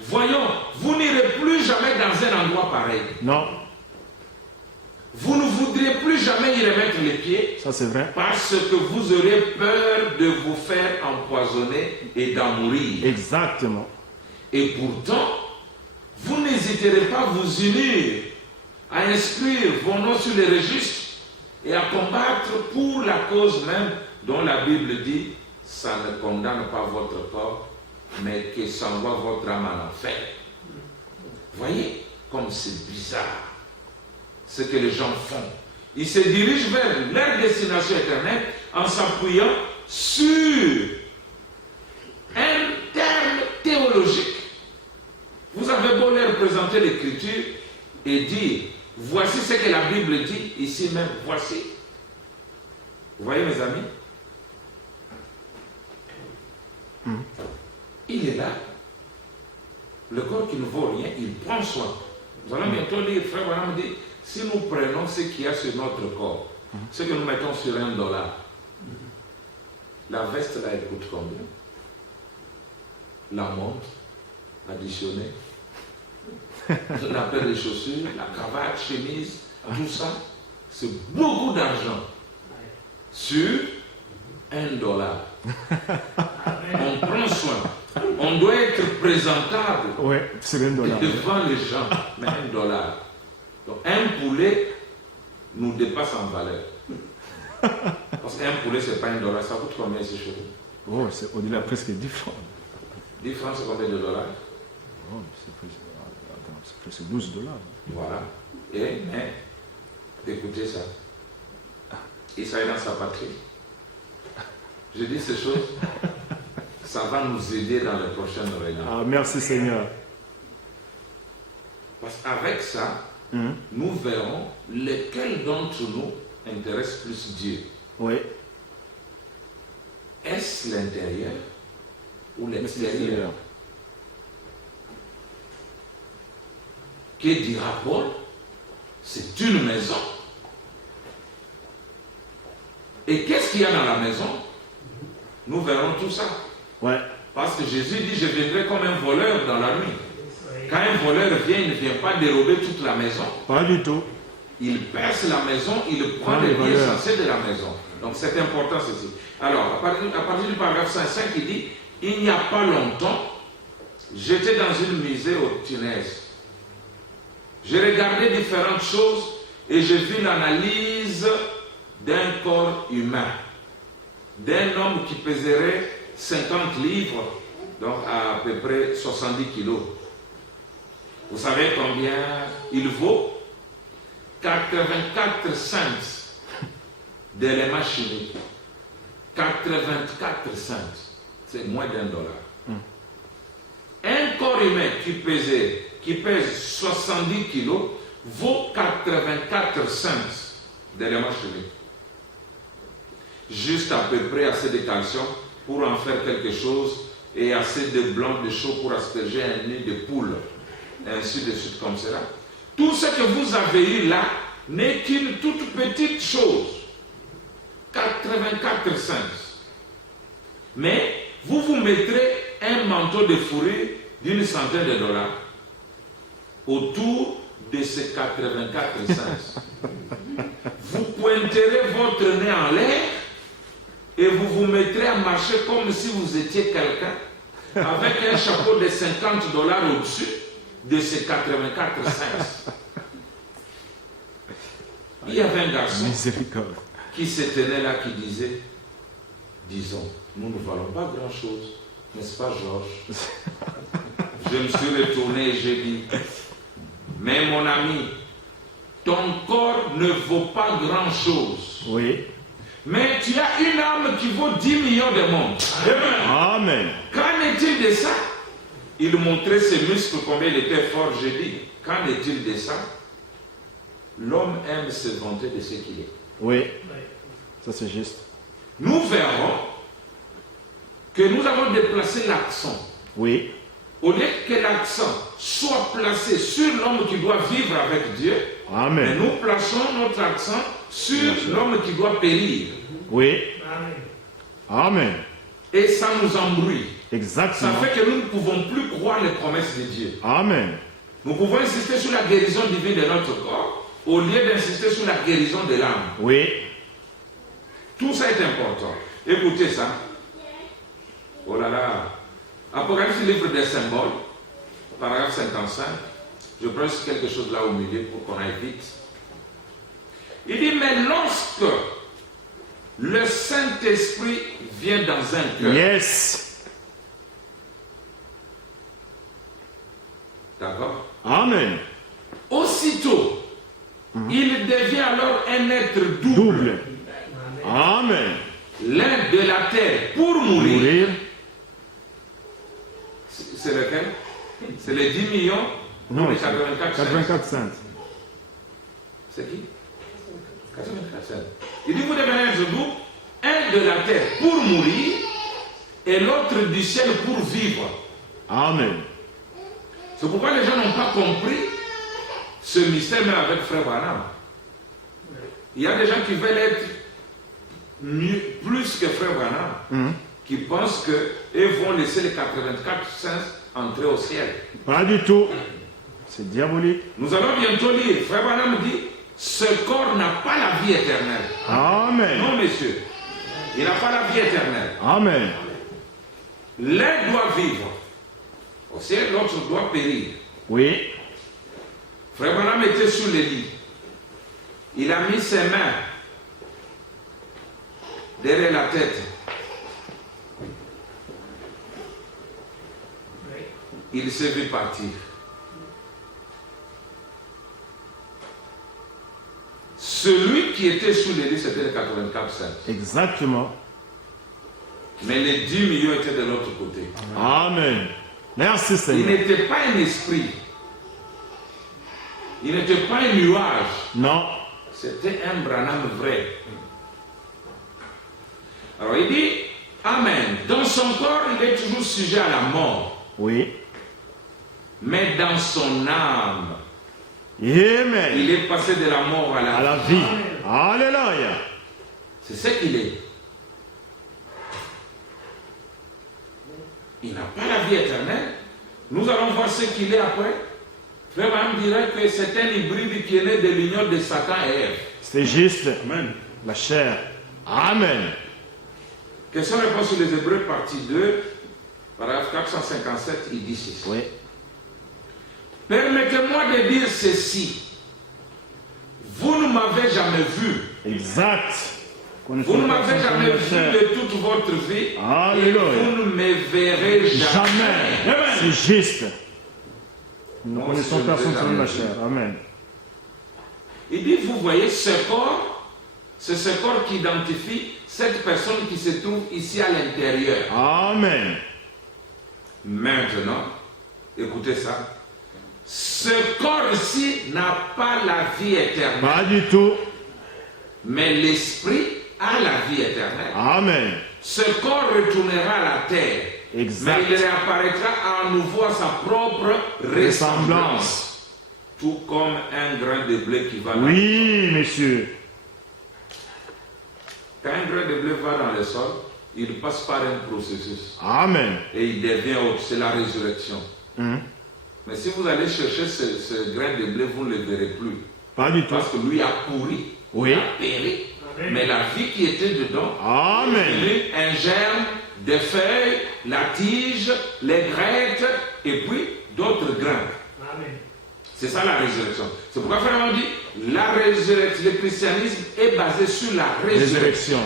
voyons, vous n'irez plus jamais dans un endroit pareil. Non. Vous ne voudriez plus jamais y remettre les pieds. Ça c'est vrai. Parce que vous aurez peur de vous faire empoisonner et d'en mourir. Exactement. Et pourtant, vous n'hésiterez pas à vous unir, à inscrire vos noms sur les registres et à combattre pour la cause même dont la Bible dit, ça ne condamne pas votre corps, mais que ça envoie votre âme en enfer. Voyez comme c'est bizarre ce que les gens font. Ils se dirigent vers leur destination éternelle en s'appuyant sur un terme théologique. Vous avez beau leur présenter l'écriture et dire, voici ce que la Bible dit, ici même, voici. Vous voyez mes amis? Il est là. Le corps qui ne vaut rien, il prend soin. Nous allons bientôt lire, frère Branham dit, si nous prenons ce qu'il y a sur notre corps, ce que nous mettons sur $1, la veste là, elle coûte combien? La montre additionnée, la paire de chaussures, la cravate, chemise, tout ça, c'est beaucoup d'argent sur $1. On prend soin. On doit être présentable c'est $1. devant les gens, mais $1. Donc un poulet nous dépasse en valeur. Parce qu'un poulet, c'est pas $1. Ça coûte combien ces choses? Oh, c'est au-delà presque 10 francs. 10 francs, c'est combien de dollars? Oh, c'est presque $12. Voilà. Et, mais, écoutez ça. Israël dans sa patrie. Je dis ces choses, ça va nous aider dans les prochaines réunions. Ah, merci Seigneur. Parce qu'avec ça, nous verrons lequel d'entre nous intéresse plus Dieu. Oui. Est-ce l'intérieur ou l'extérieur? Que dira Paul? C'est une maison. Et qu'est-ce qu'il y a dans la maison? Nous verrons tout ça. Ouais. Parce que Jésus dit, je viendrai comme un voleur dans la nuit. Quand un voleur vient, il ne vient pas dérober toute la maison. Pas du tout. Il perce la maison, il prend les biens essentiels de la maison. Donc c'est important ceci. Alors, à partir du paragraphe 5, il dit, il n'y a pas longtemps, j'étais dans une musée au Tunis. J'ai regardé différentes choses et j'ai vu l'analyse d'un corps humain, d'un homme qui pèserait 50 livres, donc à peu près 70 kilos. Vous savez combien il vaut? 84 cents d'éléments chimiques. 84 cents, c'est moins $1. Un corps humain qui pèse 70 kilos vaut 84 cents d'éléments chimiques. Juste à peu près assez de calcium pour en faire quelque chose et assez de blanc de chaud pour asperger un nid de poule, et ainsi de suite comme cela. Tout ce que vous avez eu là n'est qu'une toute petite chose, 84 cents. Mais vous vous mettrez un manteau de fourrure d'une centaine de dollars autour de ces 84 cents. Vous pointerez votre nez en l'air et vous vous mettrez à marcher comme si vous étiez quelqu'un avec un chapeau de 50 dollars au-dessus de ces 84 cents. Il y avait un garçon qui se tenait là, qui disait, disons, nous ne valons pas grand-chose, n'est-ce pas Georges? Je me suis retourné et j'ai dit, mais mon ami, ton corps ne vaut pas grand-chose. Oui. Mais tu as une âme qui vaut 10 millions de monde. Amen. Qu'en est-il de ça? Il montrait ses muscles, combien il était fort. J'ai dit, qu'en est-il de ça? L'homme aime se vanter de ce qu'il est. Oui. Ça c'est juste. Nous verrons que nous avons déplacé l'accent. Oui. Au lieu que l'accent soit placé sur l'homme qui doit vivre avec Dieu, Amen. mais nous plaçons notre accent sur l'homme qui doit périr. Oui. Amen. Et ça nous embrouille. Exactement. Ça fait que nous ne pouvons plus croire les promesses de Dieu. Amen. Nous pouvons insister sur la guérison divine de notre corps au lieu d'insister sur la guérison de l'âme. Oui. Tout ça est important. Écoutez ça. Oh là là. Apocalypse, livre des symboles, paragraphe 55. Je prends quelque chose là au milieu pour qu'on aille vite. Il dit, mais lorsque le Saint-Esprit vient dans un cœur. Yes. D'accord? Amen. Aussitôt, il devient alors un être double. Double. Amen. L'un de la terre pour mourir. Mourir. C'est lequel? C'est les 10 millions? Non, les 84 cents. 84 cents. C'est qui? 84 cents. Il dit, vous devenez un double, un de la terre pour mourir et l'autre du ciel pour vivre. Amen. C'est pourquoi les gens n'ont pas compris ce mystère même avec Frère Branham. Il y a des gens qui veulent être mieux, plus que Frère Branham, qui pensent qu'ils vont laisser les 84 cents entrer au ciel. Pas du tout. C'est diabolique. Nous allons bientôt lire. Frère Branham dit, ce corps n'a pas la vie éternelle. Amen. Non, messieurs. Il n'a pas la vie éternelle. Amen. L'un doit vivre au ciel, l'autre doit périr. Oui. Frère Branham était sur le lit. Il a mis ses mains derrière la tête. Il s'est vu partir. Celui qui était sous le lit, c'était les 84 cents. Exactement. Mais les 10 millions étaient de l'autre côté. Amen. Merci Il Seigneur. n'était pas un esprit. Il n'était pas un nuage. Non. C'était un Branham vrai. Alors il dit, Amen. Dans son corps, il est toujours sujet à la mort. Oui. Mais dans son âme, Amen. il est passé de la mort à À la la vie. vie. Alléluia. C'est ce qu'il est. Il n'a pas la vie éternelle. Nous allons voir ce qu'il est après. Frère Branham dirait que c'est un hybride qui est né de l'union de Satan et Ève. C'est juste. Amen. La chair. Amen. Question-réponse sur les Hébreux, partie 2, paragraphe 457, il dit ceci. Oui. Permettez-moi de dire ceci. Vous ne m'avez jamais vu. Exact. Vous ne m'avez jamais vu de toute votre vie. Alléluia. Et vous ne me verrez jamais. Jamais. C'est juste. Nous connaissons personne sur la chair. Amen. Il dit, vous voyez, ce corps, c'est ce corps qui identifie cette personne qui se trouve ici à l'intérieur. Amen. Maintenant, écoutez ça. Ce corps-ci n'a pas la vie éternelle. Pas du tout. Mais l'esprit a la vie éternelle. Amen. Ce corps retournera à la terre. Exact. Mais il réapparaîtra à nouveau à sa propre ressemblance. Tout comme un grain de blé qui va dans le sol. Oui, monsieur. Quand un grain de blé va dans le sol, il passe par un processus. Amen. Et il devient autre. C'est la résurrection. Mais si vous allez chercher ce grain de blé, vous ne le verrez plus. Pas du tout. Parce que lui a pourri. Oui. Il a péri. Mais la vie qui était dedans, Amen. un germe, des feuilles, la tige, les graines, et puis d'autres grains. Amen. C'est ça la résurrection. C'est pourquoi frère on dit, la résurrection, le christianisme est basé sur la résurrection. Résurrection.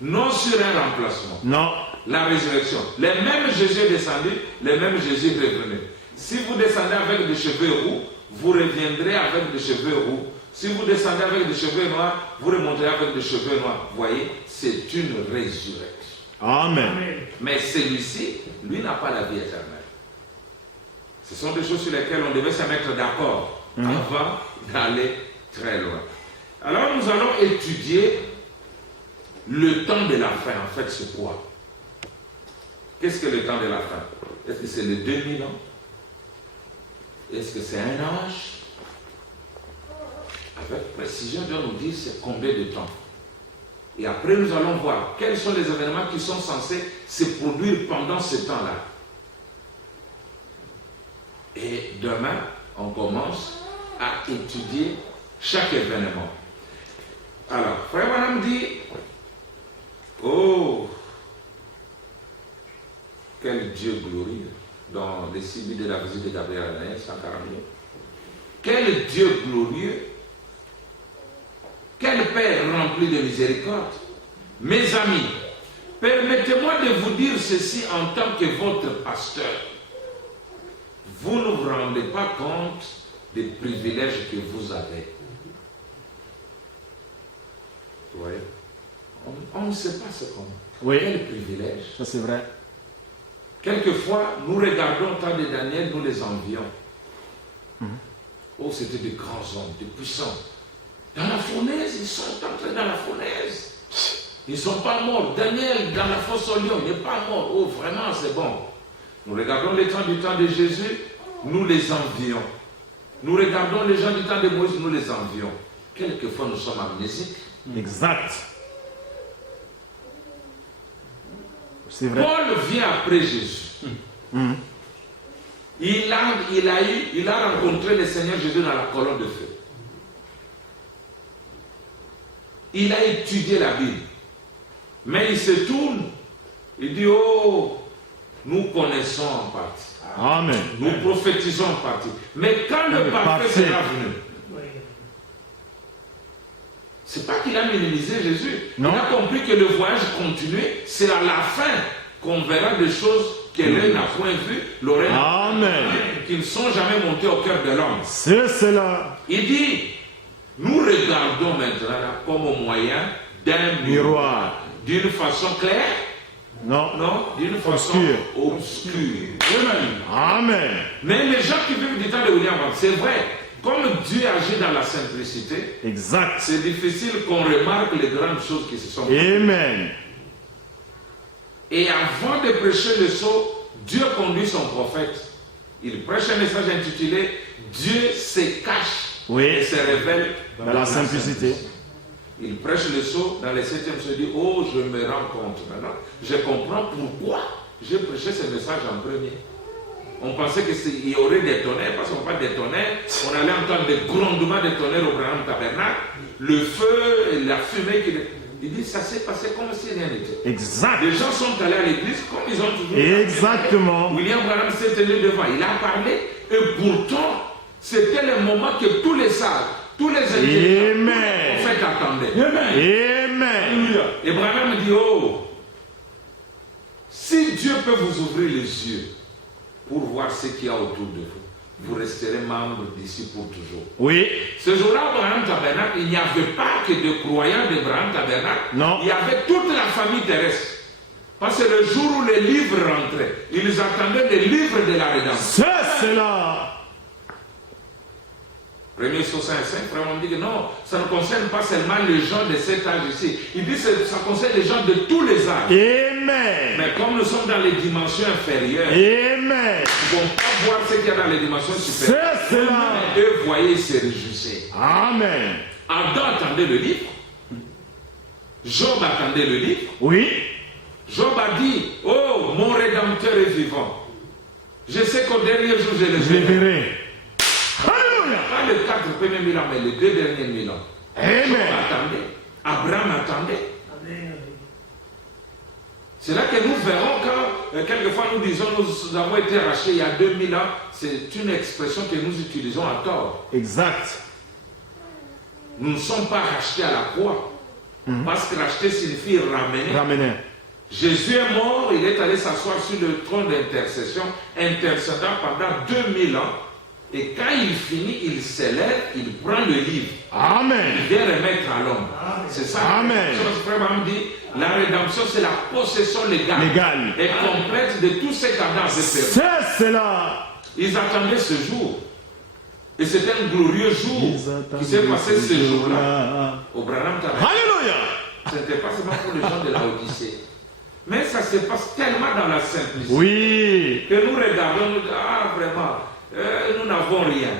Non sur un remplacement. Non. La résurrection. Les mêmes Jésus est descendu, les mêmes Jésus est revenu. Si vous descendez avec des cheveux roux, vous reviendrez avec des cheveux roux. Si vous descendez avec des cheveux noirs, vous remonterez avec des cheveux noirs. Vous voyez, c'est une résurrection. Amen. Mais celui-ci, lui n'a pas la vie éternelle. Ce sont des choses sur lesquelles on devait se mettre d'accord avant d'aller très loin. Alors nous allons étudier le temps de la fin. En fait, c'est quoi? Qu'est-ce que le temps de la fin? Est-ce que c'est les 2000 ans? Est-ce que c'est un âge? Avec précision, Dieu nous dit c'est combien de temps. Et après, nous allons voir quels sont les événements qui sont censés se produire pendant ce temps-là. Et demain, on commence à étudier chaque événement. Alors, Frère Branham dit, oh, quel Dieu glorieux, dans les 6 de la visite de Gabriel à l'année 142. Quel Dieu glorieux, quel Père rempli de miséricorde. Mes amis, permettez-moi de vous dire ceci en tant que votre pasteur. Vous ne vous rendez pas compte des privilèges que vous avez. Vous voyez? On ne sait pas ce qu'on a. Oui. Quel privilège. Ça, c'est vrai. Quelquefois, nous regardons le temps de Daniel, nous les envions. Oh, c'était des grands hommes, des puissants. Dans la fournaise, ils sont entrés dans la fournaise. Ils ne sont pas morts. Daniel, dans la fosse au lion, il n'est pas mort. Oh, vraiment, c'est bon. Nous regardons les temps du temps de Jésus, nous les envions. Nous regardons les gens du temps de Moïse, nous les envions. Quelquefois, nous sommes amnésiques. Exact. C'est vrai. Paul vient après Jésus. Il a rencontré le Seigneur Jésus dans la colonne de feu. Il a étudié la Bible. Mais il se tourne. Il dit, oh, nous connaissons en partie. Amen. Nous prophétisons en partie. Mais quand le parfait sera venu, c'est pas qu'il a minimisé Jésus. Non. Il a compris que le voyage continuait. C'est à la fin qu'on verra des choses que l'œil n'a point vues, l'oreille n'a point Amen. entendues, qui ne sont jamais montées au cœur de l'homme. C'est cela. Il dit, nous regardons maintenant là comme au moyen d'un miroir. D'une façon claire? Non. Non, d'une façon obscure. Amen. Mais les gens qui vivent du temps de William Branham, c'est vrai, comme Dieu agit dans la simplicité, Exact. c'est difficile qu'on remarque les grandes choses qui se sont passées. Amen. Et avant de prêcher le sceau, Dieu conduit son prophète. Il prêche un message intitulé Dieu se cache Oui. et se révèle Dans la simplicité. Il prêche le sceau dans les 7e, se dit, oh, je me rends compte maintenant. Je comprends pourquoi j'ai prêché ce message en premier. On pensait qu'il y aurait des tonnerres, parce qu'on parle des tonnerres, on allait entendre des grondements de tonnerres au Branham Tabernacle, le feu et la fumée. Il dit, ça s'est passé comme si rien n'était. Exact. Les gens sont allés à l'église comme ils ont toujours Exactement. William Branham s'est tenu devant, il a parlé, et pourtant, c'était le moment que tous les sages, tous les intelligents, tous les prophètes attendaient. Amen. Et Branham dit, oh, si Dieu peut vous ouvrir les yeux pour voir ce qu'il y a autour de vous, vous resterez membre d'ici pour toujours. Oui. Ce jour-là, au Branham Tabernacle, il n'y avait pas que de croyants de Branham Tabernacle. Non. Il y avait toute la famille terrestre. Parce que le jour où les livres rentraient, ils attendaient les livres de la rédemption. C'est cela. 1er 65, vraiment dit que non, ça ne concerne pas seulement les gens de cet âge ici. Il dit que ça concerne les gens de tous les âges. Amen. Mais comme nous sommes dans les dimensions inférieures, Amen. ils ne vont pas voir ce qu'il y a dans les dimensions supérieures. C'est cela. Mais eux voyaient et se réjouissaient. Amen. Adam attendait le livre. Job attendait le livre. Oui. Job a dit, oh, mon Rédempteur est vivant. Je sais qu'au dernier jour, je le Je verrai. verrai. Alléluia. Pas les 4 premiers 1000 ans, mais les 2 derniers 1000 ans. Amen. Job attendait. Abraham attendait. C'est là que nous verrons quand, quelquefois, nous disons, nous avons été rachetés il y a 2000 ans. C'est une expression que nous utilisons à tort. Exact. Nous ne sommes pas rachetés à la croix. Parce que racheter signifie ramener. Ramener. Jésus est mort, il est allé s'asseoir sur le trône d'intercession, intercédant pendant 2000 ans. Et quand il finit, il s'élève, il prend le livre. Amen. Il vient remettre à l'homme. C'est ça. Amen. Frère Branham dit, la rédemption, c'est la possession légale. Et complète de tout ce qu'Adam avait perdu. C'est cela. Ils attendaient ce jour. Et c'était un glorieux jour qui s'est passé ce jour-là au Branham Tabernacle. Alléluia. Ce n'était pas seulement pour les gens de la Odyssée. Mais ça se passe tellement dans la simplicité. Oui. Que nous regardons, nous disons, ah vraiment, nous n'avons rien.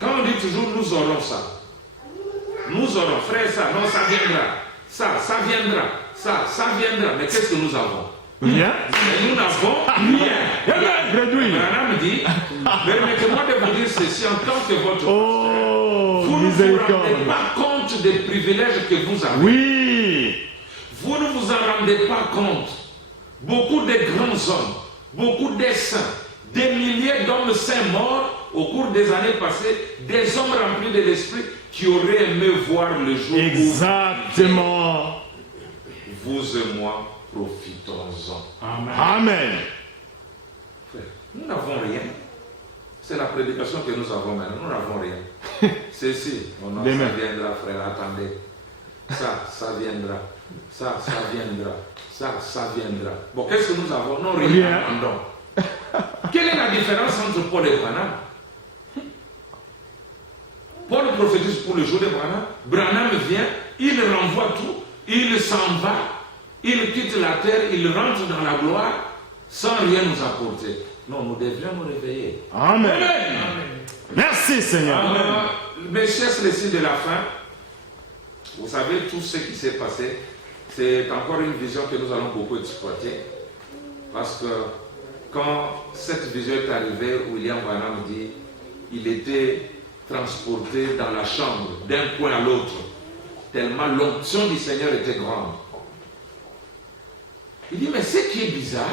Quand on dit toujours, nous aurons ça. Nous aurons, frère, ça, non, ça viendra. Ça viendra. Ça viendra. Mais qu'est-ce que nous avons? Rien. Et nous n'avons rien. Réduit. Branham dit, permettez-moi de vous dire ceci en tant que votre Oh, vous ne vous miséricorde. rendez pas compte des privilèges que vous avez. Oui. Vous ne vous en rendez pas compte. Beaucoup de grands hommes, beaucoup de saints, des milliers d'hommes saints morts au cours des années passées, des hommes remplis de l'esprit qui auraient aimé voir le jour Exactement. où vous et moi profitons-en. Amen. Frère, nous n'avons rien. C'est la prédication que nous avons maintenant. Nous n'avons rien. Ceci, ça viendra, frère, attendez. Ça viendra. Ça viendra. Ça viendra. Bon, qu'est-ce que nous avons? Non, rien. Quelle est la différence entre Paul et Branham? Paul prophétise pour le jour de Branham. Branham vient, il renvoie tout, il s'en va, il quitte la terre, il rentre dans la gloire sans rien nous apporter. Non, nous devions nous réveiller. Amen. Amen. Merci Seigneur. Mes chers, le signe de la fin. Vous savez, tout ce qui s'est passé, c'est encore une vision que nous allons beaucoup exploiter. Parce que quand cette vision est arrivée, William Branham dit, il était transporté dans la chambre, d'un coin à l'autre, tellement l'onction du Seigneur était grande. Il dit, mais ce qui est bizarre,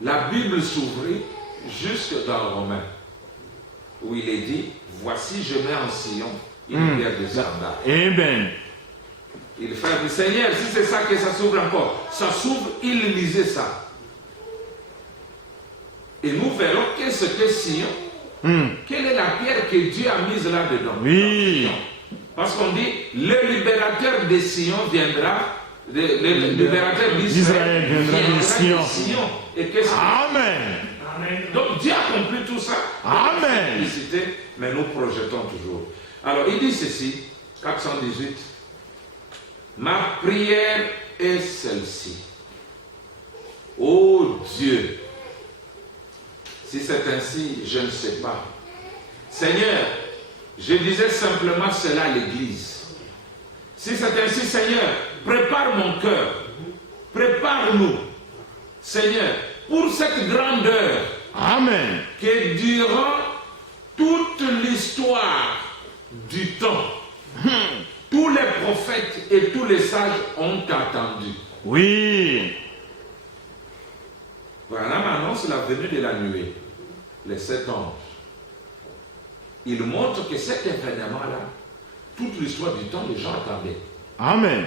la Bible s'ouvrit jusque dans Romains, où il est dit, voici je mets en Sion une paire de sandales. Amen. Il fait le Seigneur, si c'est ça que ça s'ouvre encore, ça s'ouvre, il lisait ça. Et nous verrons qu'est-ce que Sion, quelle est la pierre que Dieu a mise là-dedans. Oui. Parce qu'on dit, le libérateur de Sion viendra, le libérateur d'Israël viendra de Sion. Et qu'est-ce que... Amen. Donc Dieu a compris tout ça. Amen. Mais nous projetons toujours. Alors il dit ceci, 418. Ma prière est celle-ci. Ô Dieu, si c'est ainsi, je ne sais pas. Seigneur, je disais simplement cela à l'Église. Si c'est ainsi, Seigneur, prépare mon cœur. Prépare-nous, Seigneur, pour cette grandeur. Amen. Que durant toute l'histoire du temps, tous les prophètes et tous les sages ont attendu. Oui. Branham annonce la venue de la nuée, les 7 anges. Il montre que cet événement-là, toute l'histoire du temps, les gens attendaient. Amen.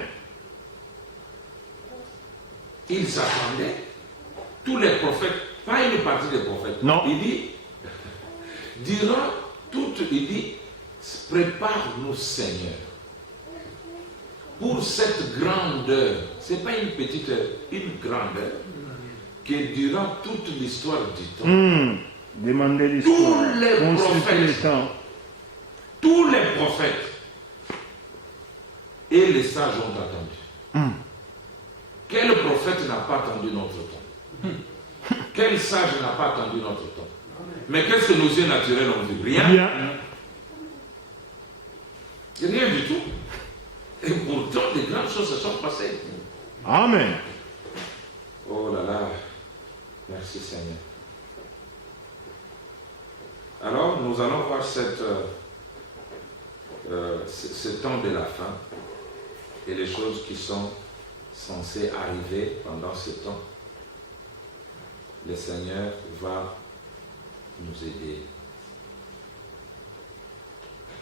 Ils attendaient. Tous les prophètes, pas une partie des prophètes. Non. Il dit, durant toute, il dit, prépare-nous Seigneur pour cette grande heure. Ce n'est pas une petite heure, une grande heure. Que durant toute l'histoire du temps, Demandez l'histoire. tous les Consultez le prophètes, temps. tous les prophètes et les sages ont attendu. Quel prophète n'a pas attendu notre temps? Quel sage n'a pas attendu notre temps? Mais qu'est-ce que nos yeux naturels ont vu? Rien. Bien. Rien du tout. Et pourtant, des grandes choses se sont passées. Amen. Oh là là. Merci Seigneur. Alors, nous allons voir ce temps de la fin et les choses qui sont censées arriver pendant ce temps. Le Seigneur va nous aider.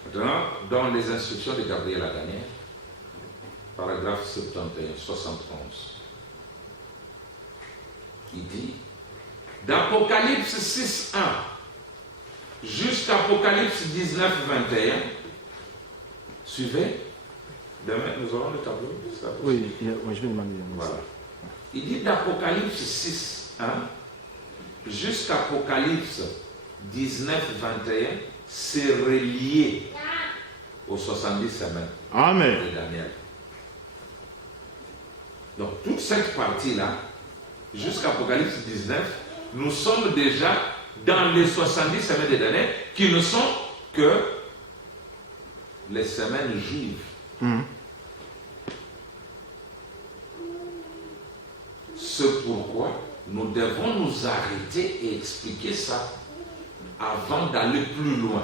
Maintenant, dans les instructions de Gabriel à Daniel, paragraphe 71, 71, il dit, d'Apocalypse 6.1 jusqu'à Apocalypse 19.21, suivez. Demain, nous aurons le tableau. Oui, je vais demander. Voilà. Il dit d'Apocalypse 6.1 jusqu'à Apocalypse 19.21, c'est relié aux 70 semaines Amen. de Daniel. Donc, toute cette partie-là, jusqu'à Apocalypse 19, nous sommes déjà dans les 70 semaines de Daniel qui ne sont que les semaines juives. C'est pourquoi nous devons nous arrêter et expliquer ça avant d'aller plus loin.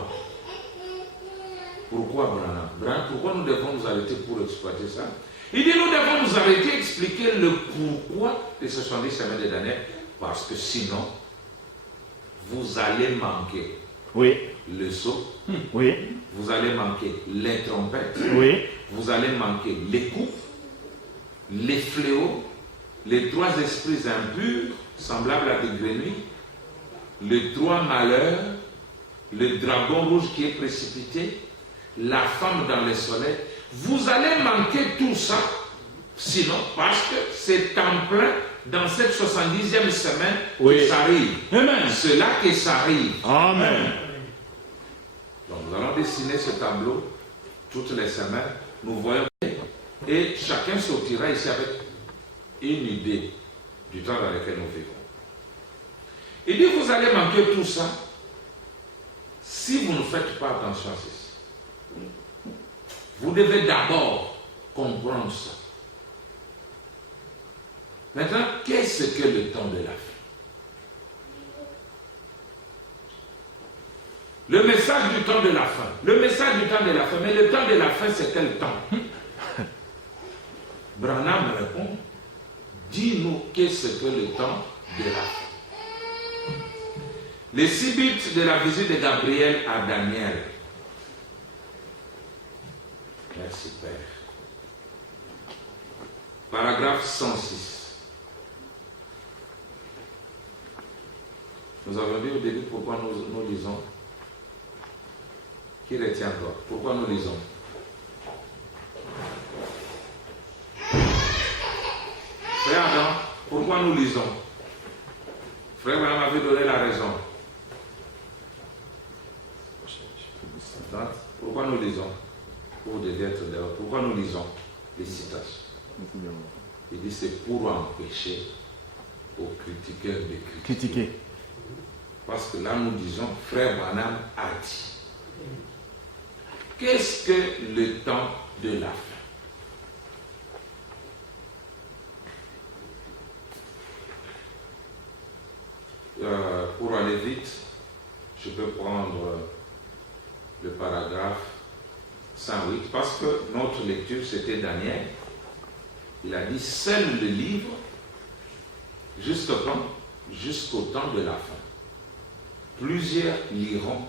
Pourquoi Branham? Pourquoi nous devons nous arrêter pour exploiter ça? Il dit nous devons nous arrêter et expliquer le pourquoi de ces 70 semaines de Daniel, parce que sinon, vous allez manquer le sceau, vous allez manquer les trompettes, vous allez manquer les coups, les fléaux, les 3 esprits impurs, semblables à des grenouilles, les 3 malheurs, le dragon rouge qui est précipité, la femme dans le soleil. Vous allez manquer tout ça, sinon, parce que c'est en plein dans cette 70e semaine que ça arrive. Amen. C'est là que ça arrive. Amen. Donc nous allons dessiner ce tableau toutes les semaines. Nous voyons et chacun sortira ici avec une idée du temps dans lequel nous vivons. Il dit vous allez manquer tout ça si vous ne faites pas attention à ceci. Vous devez d'abord comprendre ça. Maintenant, qu'est-ce que le temps de la fin? Le message du temps de la fin. Le message du temps de la fin. Mais le temps de la fin, c'est quel temps? Branham répond, dis-nous qu'est-ce que le temps de la fin. Les 6 buts de la visite de Gabriel à Daniel. Merci Père. Paragraphe 106. Nous avons dit au début pourquoi nous lisons. Qui retient encore? Pourquoi nous lisons? Frère Adam, pourquoi nous lisons? Frère Adam m'avait donné la raison. Pourquoi nous lisons? Vous devez être dehors. Pourquoi nous lisons les citations? Il dit c'est pour empêcher aux critiqueurs de critiquer. Parce que là nous disons, frère Branham a dit. Qu'est-ce que le temps de la fin? Pour aller vite, je peux prendre le paragraphe 114-115. 108, parce que notre lecture c'était Daniel. Il a dit seul le livre jusqu'au temps de la fin. Plusieurs liront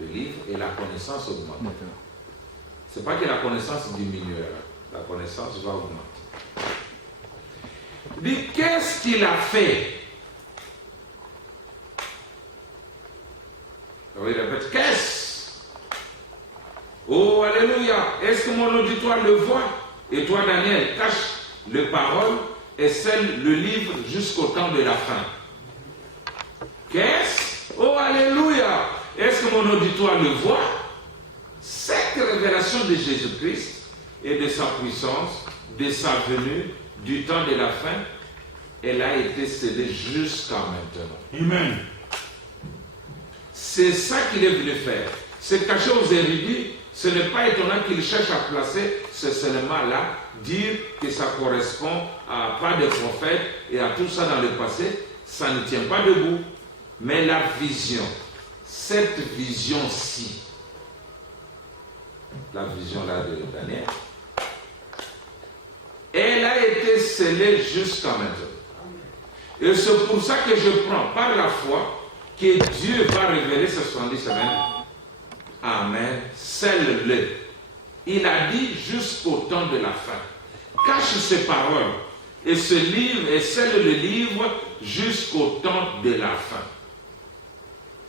le livre et la connaissance augmentera. Ce n'est pas que la connaissance diminuera, la connaissance va augmenter. Il dit, qu'est-ce qu'il a fait? Il répète, qu'est-ce? Oh, alléluia! Est-ce que mon auditoire le voit? Et toi, Daniel, cache les paroles et scelle le livre jusqu'au temps de la fin. Qu'est-ce? Oh, alléluia! Est-ce que mon auditoire le voit? Cette révélation de Jésus-Christ et de sa puissance, de sa venue, du temps de la fin, elle a été scellée jusqu'à maintenant. Amen. C'est ça qu'il est venu faire. C'est caché aux érudits. Ce n'est pas étonnant qu'il cherche à placer ce seulement là, dire que ça correspond à pas de prophète et à tout ça dans le passé, ça ne tient pas debout. Mais la vision, cette vision-ci, la vision là de Daniel, elle a été scellée jusqu'à maintenant. Et c'est pour ça que je prends par la foi que Dieu va révéler ces 70 semaines. Amen. Scelle-le. Il a dit jusqu'au temps de la fin. Cache ces paroles et ce livre et scelle le livre jusqu'au temps de la fin.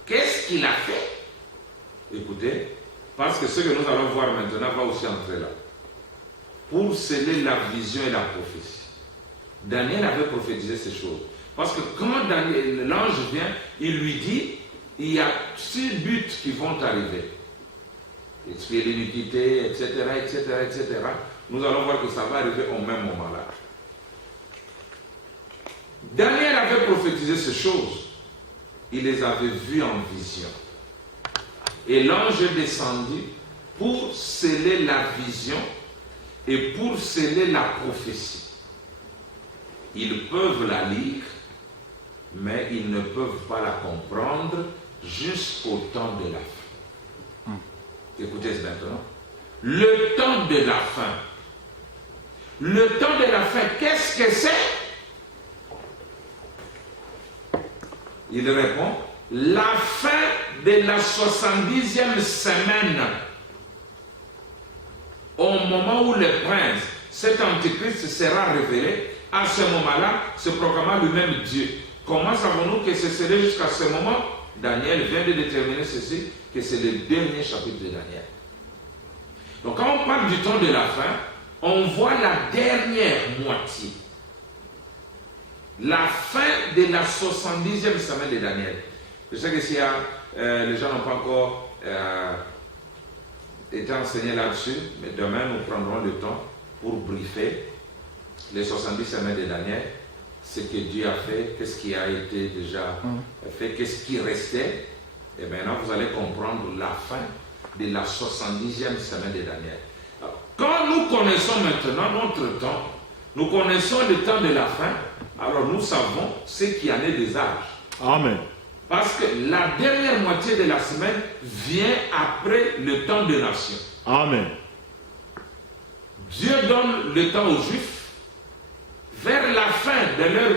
Qu'est-ce qu'il a fait? Écoutez, parce que ce que nous allons voir maintenant va aussi entrer là. Pour sceller la vision et la prophétie. Daniel avait prophétisé ces choses. Parce que quand l'ange vient, il lui dit, il y a 6 buts qui vont arriver. Expier l'iniquité, etc., etc., etc. Nous allons voir que ça va arriver au même moment-là. Daniel avait prophétisé ces choses. Il les avait vues en vision. Et l'ange est descendu pour sceller la vision et pour sceller la prophétie. Ils peuvent la lire, mais ils ne peuvent pas la comprendre jusqu'au temps de la fin. Écoutez maintenant. Le temps de la fin. Le temps de la fin, qu'est-ce que c'est? Il répond, la fin de la 70e semaine. Au moment où le prince, cet antichrist sera révélé, à ce moment-là, se proclamant lui-même Dieu. Comment savons-nous que ce serait jusqu'à ce moment? Daniel vient de déterminer ceci, que c'est le dernier chapitre de Daniel. Donc quand on parle du temps de la fin, on voit la dernière moitié. La fin de la 70e semaine de Daniel. Je sais que si les gens n'ont pas encore été enseignés là-dessus, mais demain nous prendrons le temps pour briefer les 70 semaines de Daniel, ce que Dieu a fait, qu'est-ce qui a été déjà fait, qu'est-ce qui restait. Et maintenant vous allez comprendre la fin de la 70e semaine de Daniel. Alors, quand nous connaissons maintenant notre temps, nous connaissons le temps de la fin, alors nous savons ce qui en est des âges. Amen. Parce que la dernière moitié de la semaine vient après le temps de nation. Amen. Dieu donne le temps aux Juifs. Vers la fin de leur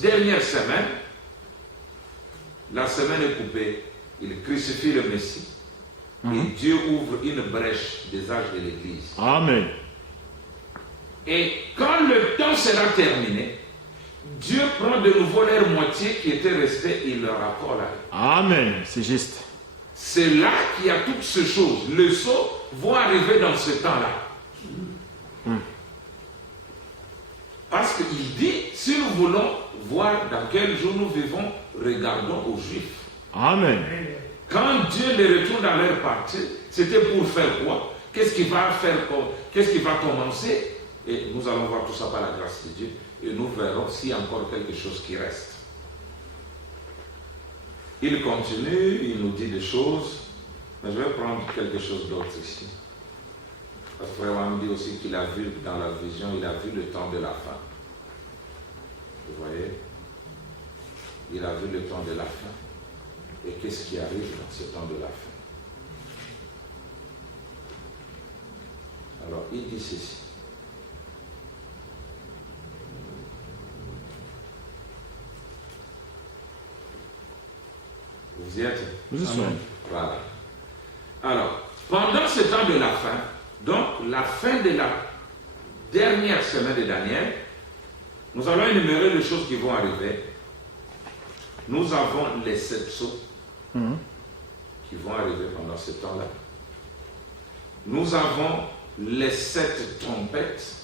dernière semaine, la semaine est coupée. Il crucifie le Messie. Et Dieu ouvre une brèche des âges de l'Église. Amen. Et quand le temps sera terminé, Dieu prend de nouveau leur moitié qui était restée et il leur accorde. Amen. C'est juste. C'est là qu'il y a toutes ces choses. Les sauts vont arriver dans ce temps-là. Parce qu'il dit, si nous voulons voir dans quel jour nous vivons, regardons aux Juifs. Amen. Quand Dieu les retourne dans leur partie, c'était pour faire quoi? Qu'est-ce qu'il va faire? Qu'est-ce qu'il va commencer? Et nous allons voir tout ça par la grâce de Dieu. Et nous verrons s'il y a encore quelque chose qui reste. Il continue, il nous dit des choses. Mais je vais prendre quelque chose d'autre ici. Parce que Frère me dit aussi qu'il a vu dans la vision, il a vu le temps de la fin. Vous voyez? Il a vu le temps de la fin. Et qu'est-ce qui arrive dans ce temps de la fin? Alors, il dit ceci. Vous y êtes? Nous y sommes. Voilà. Alors, pendant ce temps de la fin, donc la fin de la dernière semaine de Daniel, nous allons énumérer les choses qui vont arriver. Nous avons les 7 sceaux qui vont arriver pendant ce temps-là. Nous avons les 7 trompettes.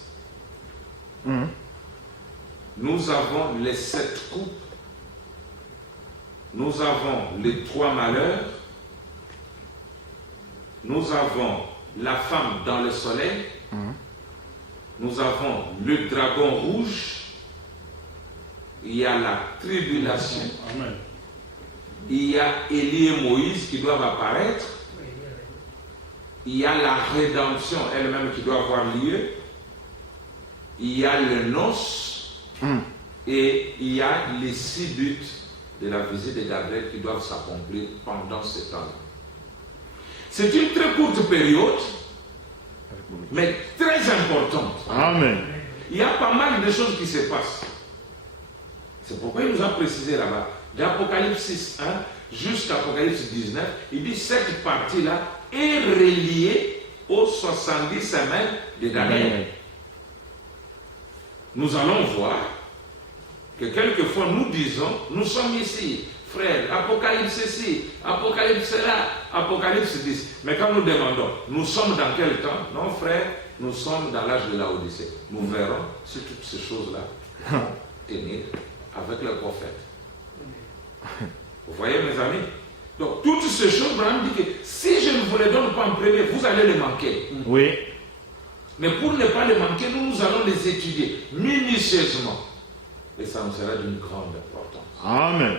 Nous avons les 7 coupes. Nous avons les 3 malheurs. Nous avons la femme dans le soleil. Nous avons le dragon rouge. Il y a la tribulation. Amen. Il y a Élie et Moïse qui doivent apparaître. Il y a la rédemption elle-même qui doit avoir lieu. Il y a le noce. Et il y a les 6 buts de la visite de Gabriel qui doivent s'accomplir pendant ce temps. C'est une très courte période, mais très importante. Amen. Il y a pas mal de choses qui se passent. C'est pourquoi il nous a précisé là-bas, d'Apocalypse 6.1 jusqu'à Apocalypse 19, il dit cette partie-là est reliée aux 70 semaines de Daniel. Nous allons voir que quelquefois nous disons, nous sommes ici, frère, Apocalypse ici, Apocalypse là, Apocalypse 10. Mais quand nous demandons, nous sommes dans quel temps? Non, frère, nous sommes dans l'âge de la Odyssée. Nous verrons si toutes ces choses-là vont tenir avec le prophète. Vous voyez, mes amis? Donc, toutes ces choses, Abraham dit que si je ne vous les donne pas en premier, vous allez les manquer. Oui. Mais pour ne pas les manquer, nous allons les étudier minutieusement. Et ça nous sera d'une grande importance. Amen.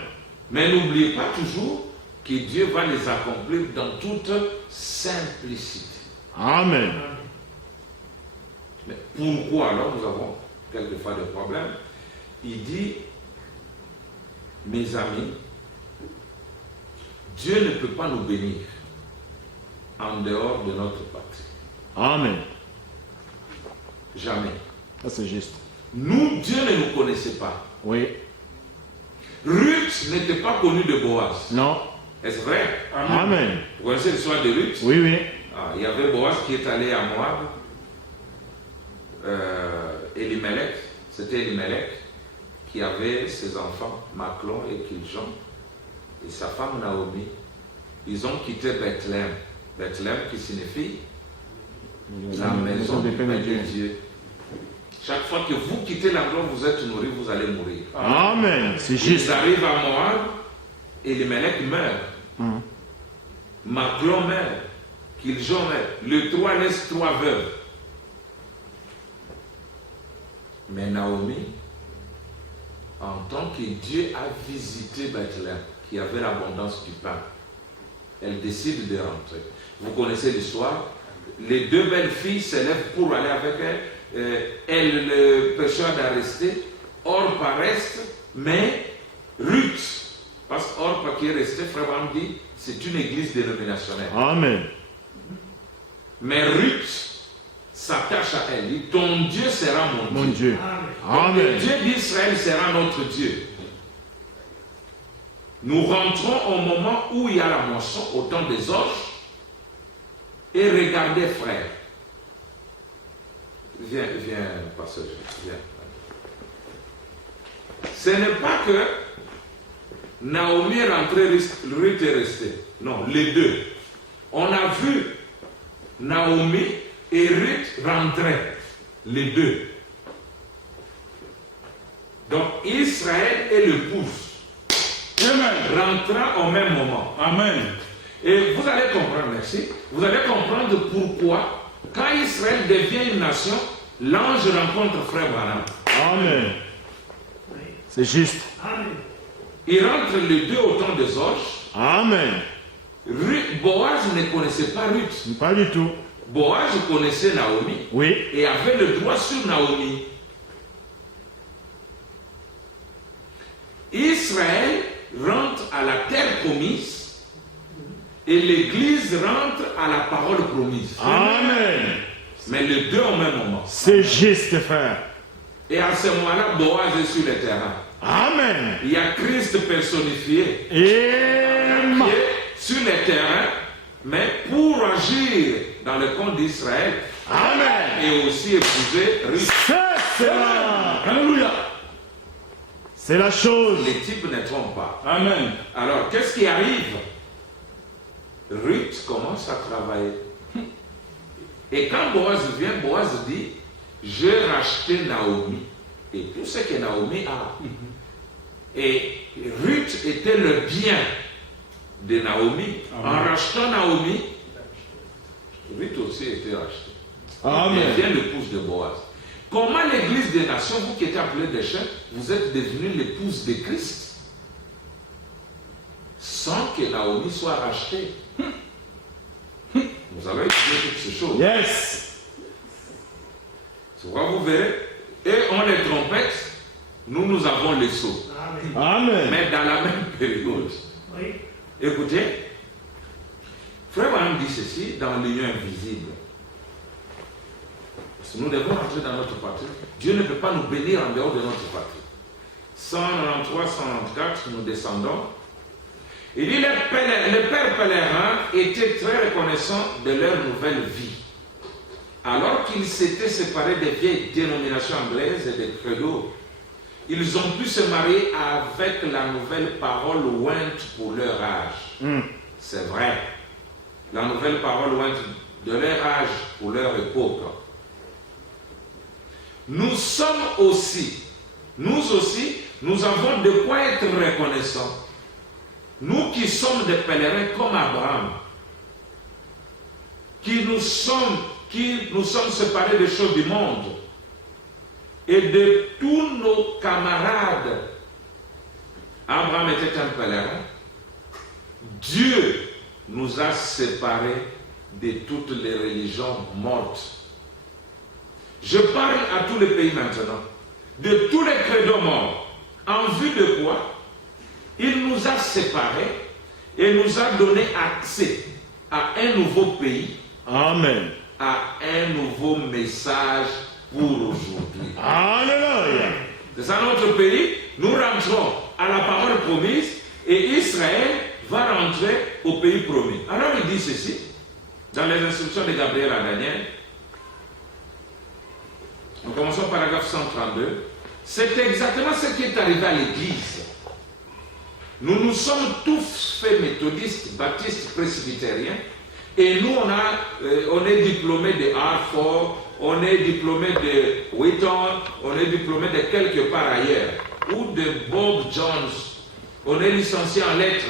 Mais n'oubliez pas toujours que Dieu va les accomplir dans toute simplicité. Amen. Mais pourquoi alors nous avons quelquefois des problèmes? Il dit, mes amis, Dieu ne peut pas nous bénir en dehors de notre patrie. Amen. Jamais. Ça, c'est juste. Nous, Dieu ne nous connaissait pas. Oui. Ruth n'était pas connue de Boaz. Non. Est-ce vrai? Amen. Vous connaissez l'histoire de Ruth? Oui, oui. Il y avait Boaz qui est allé à Moab. Elimelech, c'était Elimelech qui avait ses enfants, Maclon et Kiljon, et sa femme Naomi. Ils ont quitté Bethléem. Bethléem qui signifie la maison du Père de Dieu. Chaque fois que vous quittez l'endroit où vous êtes nourri, vous allez mourir. Amen. C'est Ils juste. arrivent à Moab, Elimelech meurt. Maclon meurt. Kiljon meurt. Le 3 laisse 3 veuves. Mais Naomi, en tant que Dieu a visité Bethléem, qui avait l'abondance du pain, elle décide de rentrer. Vous connaissez l'histoire. Les 2 belles filles s'élèvent pour aller avec elle. Elle le persuade d'arrêter. Orpa reste, mais Ruth, parce qu'Orpa qui est resté, frère Bram dit, c'est une église dénominationnelle. Amen. Mais Ruth s'attache à elle, dit, ton Dieu sera mon Dieu. Dieu. Donc, le Amen. Dieu d'Israël sera notre Dieu. Nous rentrons au moment où il y a la moisson, au temps des orges. Et regardez, frère. Viens, pasteur, viens. Ce n'est pas que Naomi est rentrée, Ruth est restée. Non, les deux. On a vu Naomi et Ruth rentrer. Les deux. Donc Israël et l'épouse rentrant au même moment. Amen. Et vous allez comprendre, merci. Vous allez comprendre pourquoi, quand Israël devient une nation, l'ange rencontre frère Branham. Amen. C'est juste. Ils rentrent les deux au temps des orges. Amen. Boaz ne connaissait pas Ruth. Pas du tout. Boaz connaissait Naomi Oui. et avait le droit sur Naomi. Israël rentre à la terre promise et l'Église rentre à la parole promise. Amen. Mais les deux au même moment. C'est juste, frère. Et à ce moment-là, Boaz est sur le terrain. Amen. Il y a Christ personnifié qui Amen. est sur le terrain, mais pour agir dans le compte d'Israël. Amen. Et aussi épouser Ruth. C'est cela. Alléluia. C'est la chose. Les types ne trompent pas. Amen. Alors, qu'est-ce qui arrive? Ruth commence à travailler. Et quand Boaz vient, Boaz dit, j'ai racheté Naomi et tout ce que Naomi a. Et Ruth était le bien de Naomi. En rachetant Naomi, Ruth aussi était rachetée. Amen. Elle devient l'épouse de Boaz. Comment l'église des nations, vous qui êtes appelés des chefs, vous êtes devenus l'épouse de Christ sans que Naomi soit rachetée? Vous allez étudier toutes ces choses. Yes. Tu vois, vous verrez. Et on les trompette, nous avons les sceaux. Amen. Mais dans la même période. Oui. Écoutez, Frère Branham dit ceci dans l'union invisible. Parce que nous devons rentrer dans notre patrie. Dieu ne peut pas nous bénir en dehors de notre patrie. 193, 194, nous descendons. Il dit, les pères pèlerins étaient très reconnaissants de leur nouvelle vie. Alors qu'ils s'étaient séparés des vieilles dénominations anglaises et des credos, ils ont pu se marier avec la nouvelle parole ointe pour leur âge. C'est vrai. La nouvelle parole ointe de leur âge pour leur époque. Nous aussi, nous avons de quoi être reconnaissants. Nous qui sommes des pèlerins comme Abraham, qui nous sommes séparés des choses du monde et de tous nos camarades. Abraham était un pèlerin. Dieu nous a séparés de toutes les religions mortes. Je parle à tous les pays maintenant, de tous les credos morts. En vue de quoi? Il nous a séparés et nous a donné accès à un nouveau pays, Amen. à un nouveau message pour aujourd'hui. Alléluia. C'est ça notre pays. Nous rentrons à la parole promise et Israël va rentrer au pays promis. Alors il dit ceci, dans les instructions de Gabriel à Daniel. Nous commençons paragraphe 132. C'est exactement ce qui est arrivé à l'Église. Nous nous sommes tous faits méthodistes, baptistes, presbytériens, et nous on est diplômés de Hartford, on est diplômés de Wheaton, on est diplômés de quelque part ailleurs, ou de Bob Jones, on est licencié en lettres,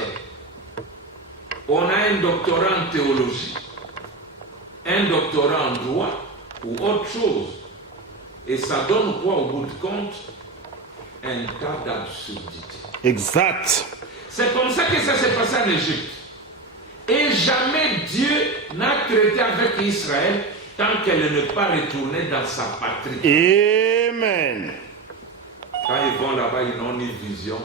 on a un doctorat en théologie, un doctorat en droit, ou autre chose. Et ça donne quoi au bout de compte? Un tas d'absurdité. Exact. C'est comme ça que ça s'est passé en Égypte. Et jamais Dieu n'a traité avec Israël tant qu'elle n'est pas retournée dans sa patrie. Amen. Quand ils vont là-bas, ils n'ont ni vision,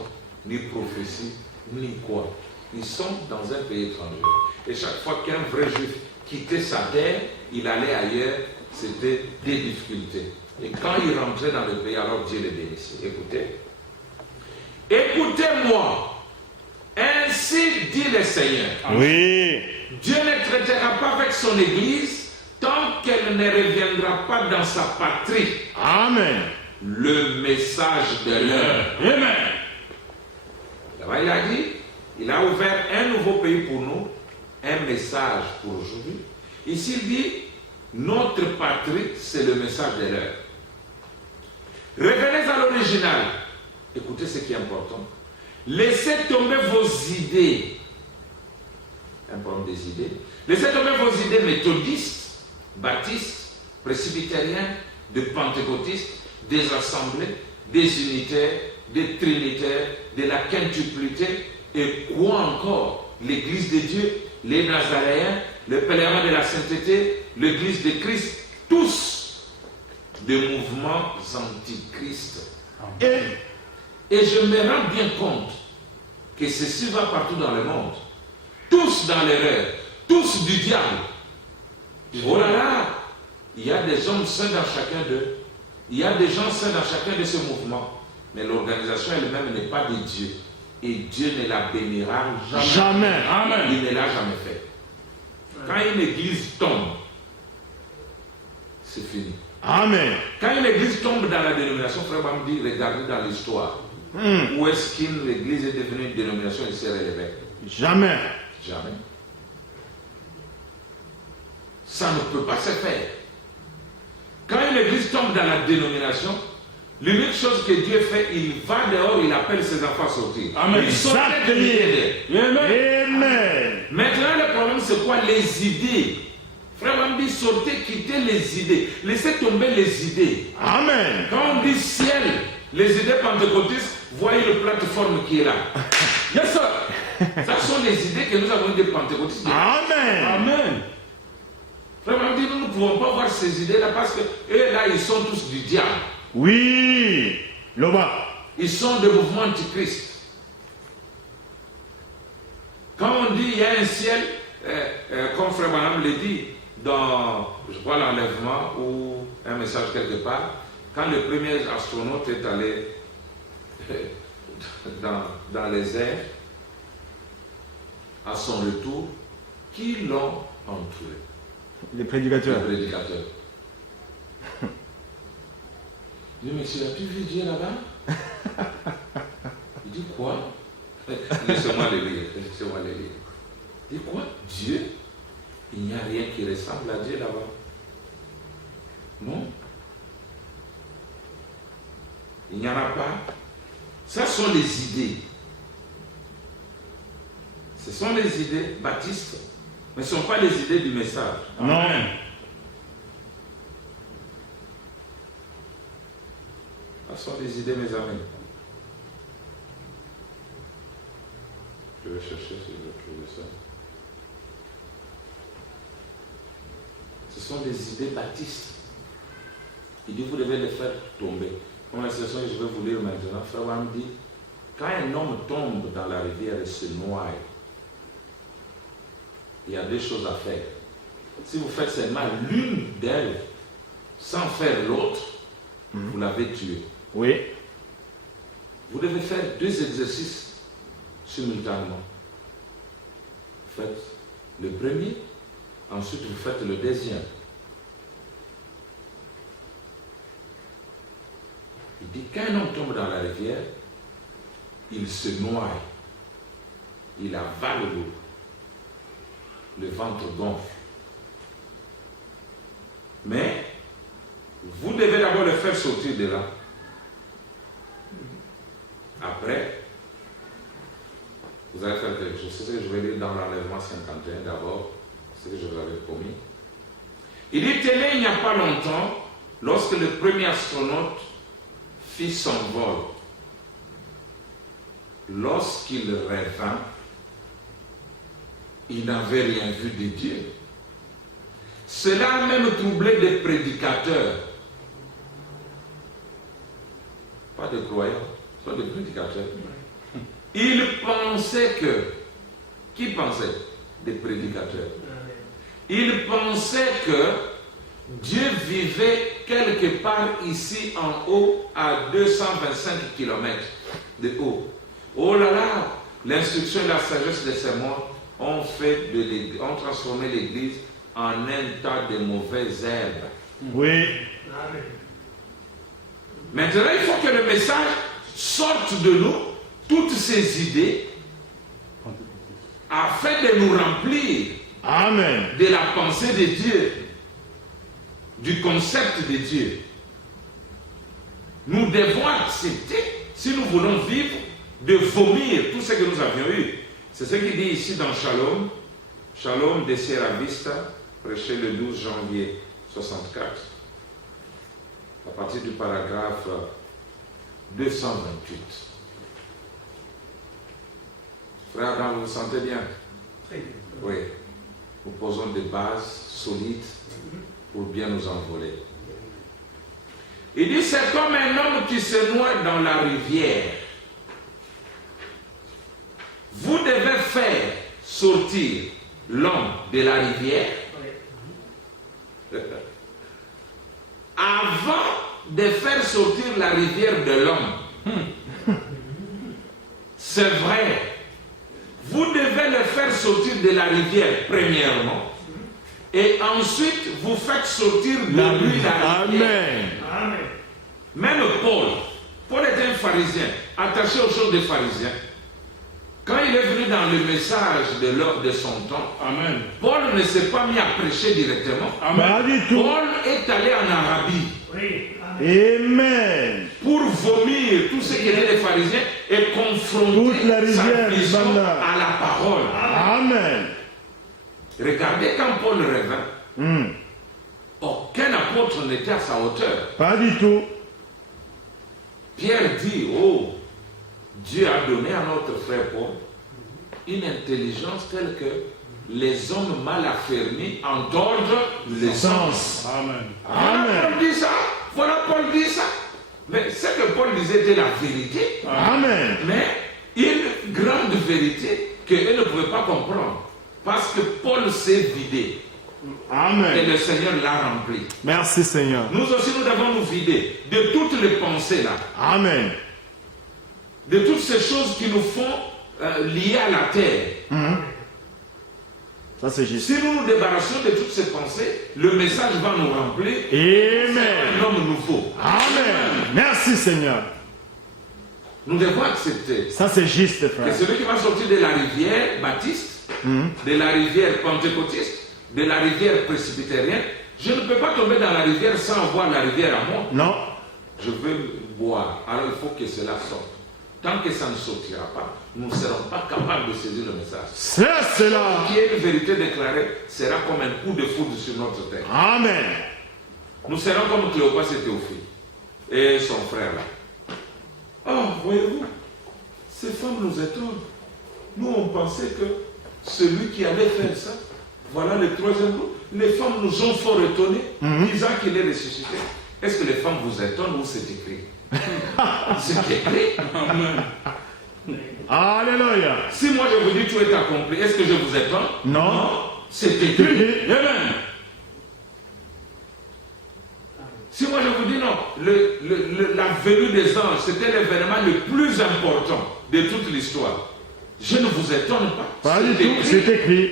ni prophétie, ni quoi. Ils sont dans un pays étranger. Et chaque fois qu'un vrai juif quittait sa terre, il allait ailleurs, c'était des difficultés. Et quand il rentrait dans le pays, alors Dieu les bénissait. Écoutez. Écoutez-moi. Ainsi dit le Seigneur. Oui. Dieu ne traitera pas avec son Église tant qu'elle ne reviendra pas dans sa patrie. Amen. Le message de l'heure. Amen. Là-bas, il a dit, il a ouvert un nouveau pays pour nous, un message pour aujourd'hui. Ici, il dit, notre patrie, c'est le message de l'heure. Revenez à l'original. Écoutez ce qui est important. Laissez tomber vos idées. Un problème des idées. Laissez tomber vos idées méthodistes, baptistes, presbytériens, de pentecôtistes, des assemblées, des unitaires, des trinitaires, de la quintuplité, et quoi encore? L'Église de Dieu, les Nazaréens, les pèlerins de la sainteté, l'Église de Christ, tous des mouvements antichrist. Et je me rends bien compte que ceci va partout dans le monde. Tous dans l'erreur, tous du diable. Oh là là, Il y a des hommes saints dans chacun d'eux. Il y a des gens saints dans chacun de ces mouvements. Mais l'organisation elle-même n'est pas de Dieu. Et Dieu ne la bénira jamais. Jamais. Amen. Il ne l'a jamais fait. Quand une église tombe, c'est fini. Amen. Quand une église tombe dans la dénomination, frère Bam dit, regardez dans l'histoire. Où est-ce qu'une église est devenue une dénomination et s'est relevée? Jamais. Jamais. Ça ne peut pas se faire. Quand une église tombe dans la dénomination, l'unique chose que Dieu fait, il va dehors, il appelle ses enfants à sortir. Amen. Il sort de l'idée. Amen. Maintenant, le problème, c'est quoi? Les idées. Frère, on dit sortez, quittez les idées. Laissez tomber les idées. Amen. Quand on dit ciel, les idées pentecôtistes, voyez le plateforme qui est là. Yes, sir. Ça sont les idées que nous avons des pentecôtistes. Amen. Amen. Frère, on dit nous ne pouvons pas voir ces idées-là parce que eux, là, ils sont tous du diable. Oui. Loba. Ils sont des mouvements antichrist. Quand on dit il y a un ciel, comme Frère Branham le dit dans, je crois, l'enlèvement ou un message quelque part, quand le premier astronaute est allé dans les airs, à son retour, qui l'ont entouré? Les prédicateurs. Le prédicateur. Il dit, monsieur, as-tu vu Dieu là-bas? Il dit, quoi? Laissez-moi le lire. Laissez-moi le lire. Il dit, quoi? Dieu? Il n'y a rien qui ressemble à Dieu là-bas. Non? Il n'y en a pas. Ça sont les idées. Ce sont les idées baptistes, mais ce ne sont pas les idées du message. Non. Ce sont des idées, mes amis. Je vais chercher si je vais trouver ça. Ce sont des idées baptistes. Il dit, vous devez les faire tomber. Comme la session que je vais vous lire maintenant, Frère Branham dit, quand un homme tombe dans la rivière et se noie, il y a deux choses à faire. Si vous faites seulement l'une d'elles, sans faire l'autre, vous l'avez tué. Oui. Vous devez faire deux exercices simultanément. Faites le premier, ensuite vous faites le deuxième. Il dit qu'un homme tombe dans la rivière, il se noie, il avale l'eau, le ventre gonfle. Mais vous devez d'abord le faire sortir de là. Après, vous allez faire quelque chose. C'est ce que je vais dire dans l'enlèvement 51 d'abord, ce que je vous avais promis. Il dit, tenez, il n'y a pas longtemps, lorsque le premier astronaute fit son vol, lorsqu'il revint, il n'avait rien vu de Dieu. Cela a même troublé des prédicateurs. Pas de croyants, ce sont des prédicateurs. Ils pensaient que, qui pensait? Des prédicateurs. Ils pensaient que Dieu vivait quelque part ici en haut à 225 km de haut. Oh là là, l'instruction et la sagesse de ces morts ont transformé l'église en un tas de mauvaises herbes. Oui. Maintenant, il faut que le message sorte de nous, toutes ces idées, afin de nous remplir Amen. de la pensée de Dieu, du concept de Dieu. Nous devons accepter, si nous voulons vivre, de vomir tout ce que nous avions eu. C'est ce qu'il dit ici dans Shalom, Shalom de Sierra Vista, prêché le 12 janvier 64, à partir du paragraphe 228. Frère Adam, vous vous sentez bien? Très bien. Oui. Nous posons des bases solides pour bien nous envoler. Il dit, c'est comme un homme qui se noie dans la rivière. Vous devez faire sortir l'homme de la rivière. avant de faire sortir la rivière de l'homme, c'est vrai, vous devez le faire sortir de la rivière premièrement, et ensuite vous faites sortir de lui la rivière. Amen. Même Paul était un pharisien, attaché aux choses des pharisiens. Quand il est venu dans le message de l'ordre de son temps, Amen. Paul ne s'est pas mis à prêcher directement. Pas du tout. Paul est allé en Arabie. Amen. Pour vomir tout ce qui était les pharisiens et confronter Toute la sa rivière vision Banda. à la parole. Amen. Regardez quand Paul revint, aucun apôtre n'était à sa hauteur. Pas du tout. Pierre dit, oh, Dieu a donné à notre frère Paul une intelligence telle que les hommes mal affermis entendent les sens. Amen. Voilà Paul dit ça. Voilà Paul dit ça. Mais ce que Paul disait était la vérité. Amen. Mais une grande vérité qu'eux ne pouvaient pas comprendre. Parce que Paul s'est vidé. Et Amen. le Seigneur l'a rempli. Merci Seigneur. Nous aussi, nous devons nous vider de toutes les pensées là. Amen. De toutes ces choses qui nous font lier à la terre. Ça c'est juste. Si nous nous débarrassons de toutes ces pensées, le message va nous remplir. Amen. Un homme nouveau. Amen. Merci Seigneur. Nous devons accepter Ça c'est juste que frère. celui qui va sortir de la rivière baptiste, de la rivière pentecôtiste, de la rivière presbytérienne, je ne peux pas tomber dans la rivière sans voir la rivière à moi. Non. Je veux boire, alors il faut que cela sorte. Tant que ça ne sortira pas, nous ne serons pas capables de saisir le message. C'est cela. Qui est une vérité déclarée sera comme un coup de foudre sur notre tête. Amen. Nous serons comme Cléopas et Théophile et son frère là. Oh, voyez-vous, ces femmes nous étonnent. Nous, on pensait que celui qui allait faire ça, voilà le troisième groupe. Les femmes nous ont fort étonnés, disant qu'il est ressuscité. Est-ce que les femmes vous étonnent ou c'est écrit? C'est écrit. Alléluia. Si moi je vous dis tout est accompli, est-ce que je vous étonne? Non. C'est écrit. Amen. Si moi je vous dis non, la venue des anges, c'était l'événement le plus important de toute l'histoire. Je ne vous étonne pas. Pas du tout. C'est écrit.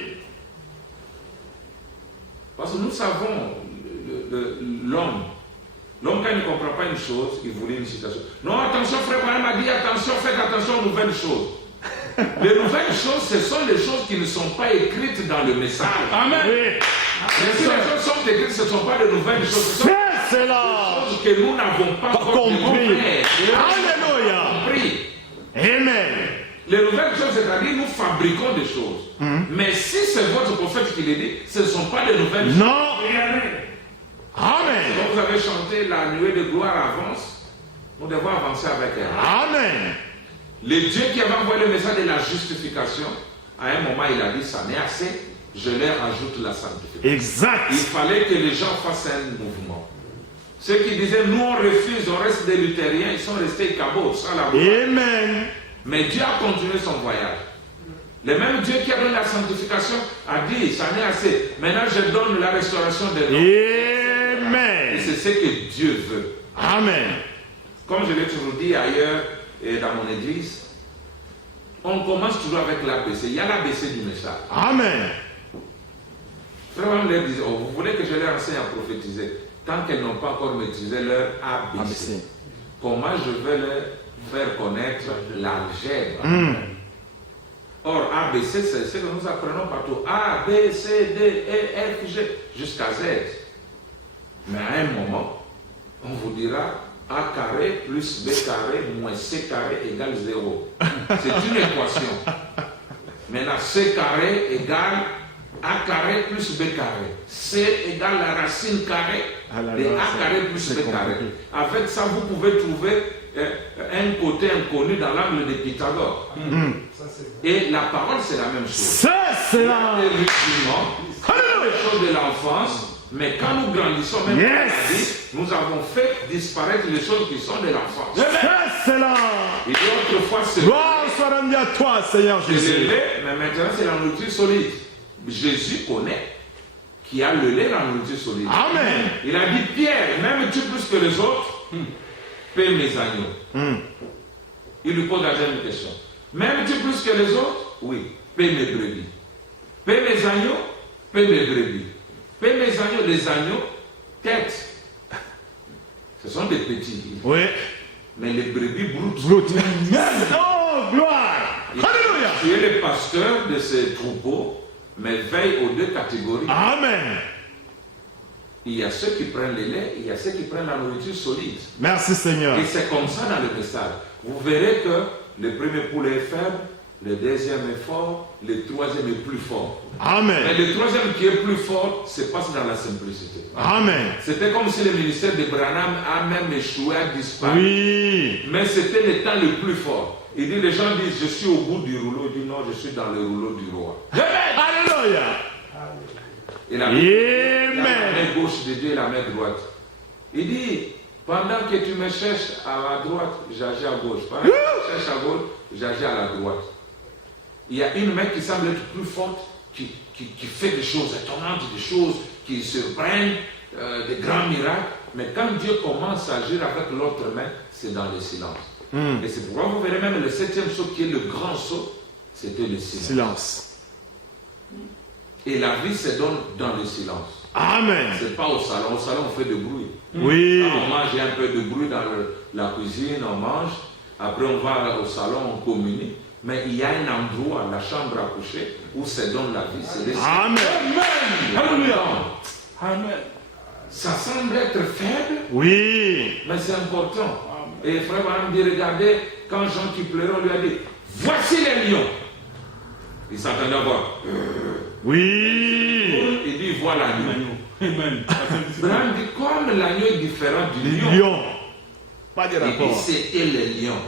Parce que nous savons l'homme. L'homme, quand il ne comprend pas une chose, il voulait une citation. Non, attention, frère Branham m'a dit, attention, faites attention aux nouvelles choses. Les nouvelles choses, ce sont les choses qui ne sont pas écrites dans le message. Amen. Oui. Mais si les choses sont écrites, ce ne sont pas de nouvelles choses. Ce sont C'est cela. des choses que nous n'avons pas encore compris. Alléluia. Compris. Amen. Les nouvelles choses, c'est-à-dire nous fabriquons des choses. Mais si c'est votre prophète qui les dit, ce ne sont pas de nouvelles choses. Non. Amen. Quand vous avez chanté la nuée de gloire avance, nous devons avancer avec elle. Amen. Le Dieu qui avait envoyé le message de la justification, à un moment il a dit ça n'est assez, je leur ajoute la sanctification. Exact. Il fallait que les gens fassent un mouvement. Ceux qui disaient nous on refuse, on reste des luthériens, ils sont restés cabots sans la voix. Amen. Mais Dieu a continué son voyage. Le même Dieu qui a donné la sanctification a dit ça n'est assez. Maintenant je donne la restauration des noms. Amen. Et c'est ce que Dieu veut. Amen. Comme je l'ai toujours dit ailleurs et dans mon église, on commence toujours avec l'ABC. Il y a l'ABC du message. Amen. Frère leur disait, oh, vous voulez que je leur enseigne à prophétiser tant qu'elles n'ont pas encore maîtrisé leur ABC. Comment je vais leur faire connaître l'algèbre? Or, ABC, c'est ce que nous apprenons partout. A, B, C, D, E, F, G, jusqu'à Z. Mais à un moment, on vous dira A carré plus B carré moins C carré égale 0. C'est une équation. Maintenant, C carré égale A carré plus B carré. C égale la racine carrée de A carré plus B carré. Avec ça, vous pouvez trouver un côté inconnu dans l'angle de Pythagore. Et la parole, c'est la même chose. C'est cela. Les rudiments, les choses de l'enfance. Mais quand nous grandissons, même dans la vie, nous avons fait disparaître les choses qui sont de l'enfance. C'est cela. Et autrefois, c'est Gloire soit rendue à toi, Seigneur Jésus. le lait, mais maintenant c'est la nourriture solide. Jésus connaît qui a le lait, la nourriture solide. Amen. Il a dit Pierre, même M'aimes-tu plus que les autres? Paie mes agneaux. Il lui pose la deuxième question. M'aimes-tu plus que les autres? Oui. Paie mes brebis. Paie mes agneaux, paie mes brebis. Paie mes agneaux, les agneaux, tête. Ce sont des petits. Oui. Mais les brebis brutes. Brut. Oh, gloire. Alléluia. Tu es le pasteur de ces troupeaux, mais veille aux deux catégories. Amen. Il y a ceux qui prennent le lait, il y a ceux qui prennent la nourriture solide. Merci Seigneur. Et c'est comme ça dans le message. Vous verrez que le premier poulet est faible, le deuxième est fort, le troisième est plus fort. Amen. Mais le troisième qui est plus fort se passe dans la simplicité. Amen. C'était comme si le ministère de Branham a même échoué, a disparu. Oui. Mais c'était le temps le plus fort. Il dit, les gens disent, je suis au bout du rouleau. Il dit, non, je suis dans le rouleau du roi. Alléluia. Et la main gauche de Dieu et la main droite. Il dit, pendant que tu me cherches à droite, j'agis à gauche. Pendant que tu me cherches à gauche, j'agis à la droite. Il y a une main qui semble être plus forte, qui fait des choses étonnantes, des choses qui surprennent, des grands miracles. Mais quand Dieu commence à agir avec l'autre main, c'est dans le silence. Et c'est pourquoi vous verrez même le septième saut qui est le grand saut, c'était le silence. Silence. Et la vie se donne dans le silence. Amen. C'est pas au salon. Au salon, on fait du bruit. Oui. Quand on mange, il y a un peu de bruit dans la cuisine, on mange. Après, on va au salon, on communie. Mais il y a un endroit, la chambre à coucher, où se donne la vie. C'est le silence. Amen. Alléluia. Amen. Ça semble être faible, Oui. mais c'est important. Et frère Branham dit, regardez, quand Jean qui pleurait, on lui a dit, voici les lions. Il s'attendait à voir. Oui. Il dit, voilà l'agneau. Amen. Branham dit, comme l'agneau est différent du Les lion. lions. Pas de Il dit, rapport. c'était les lions,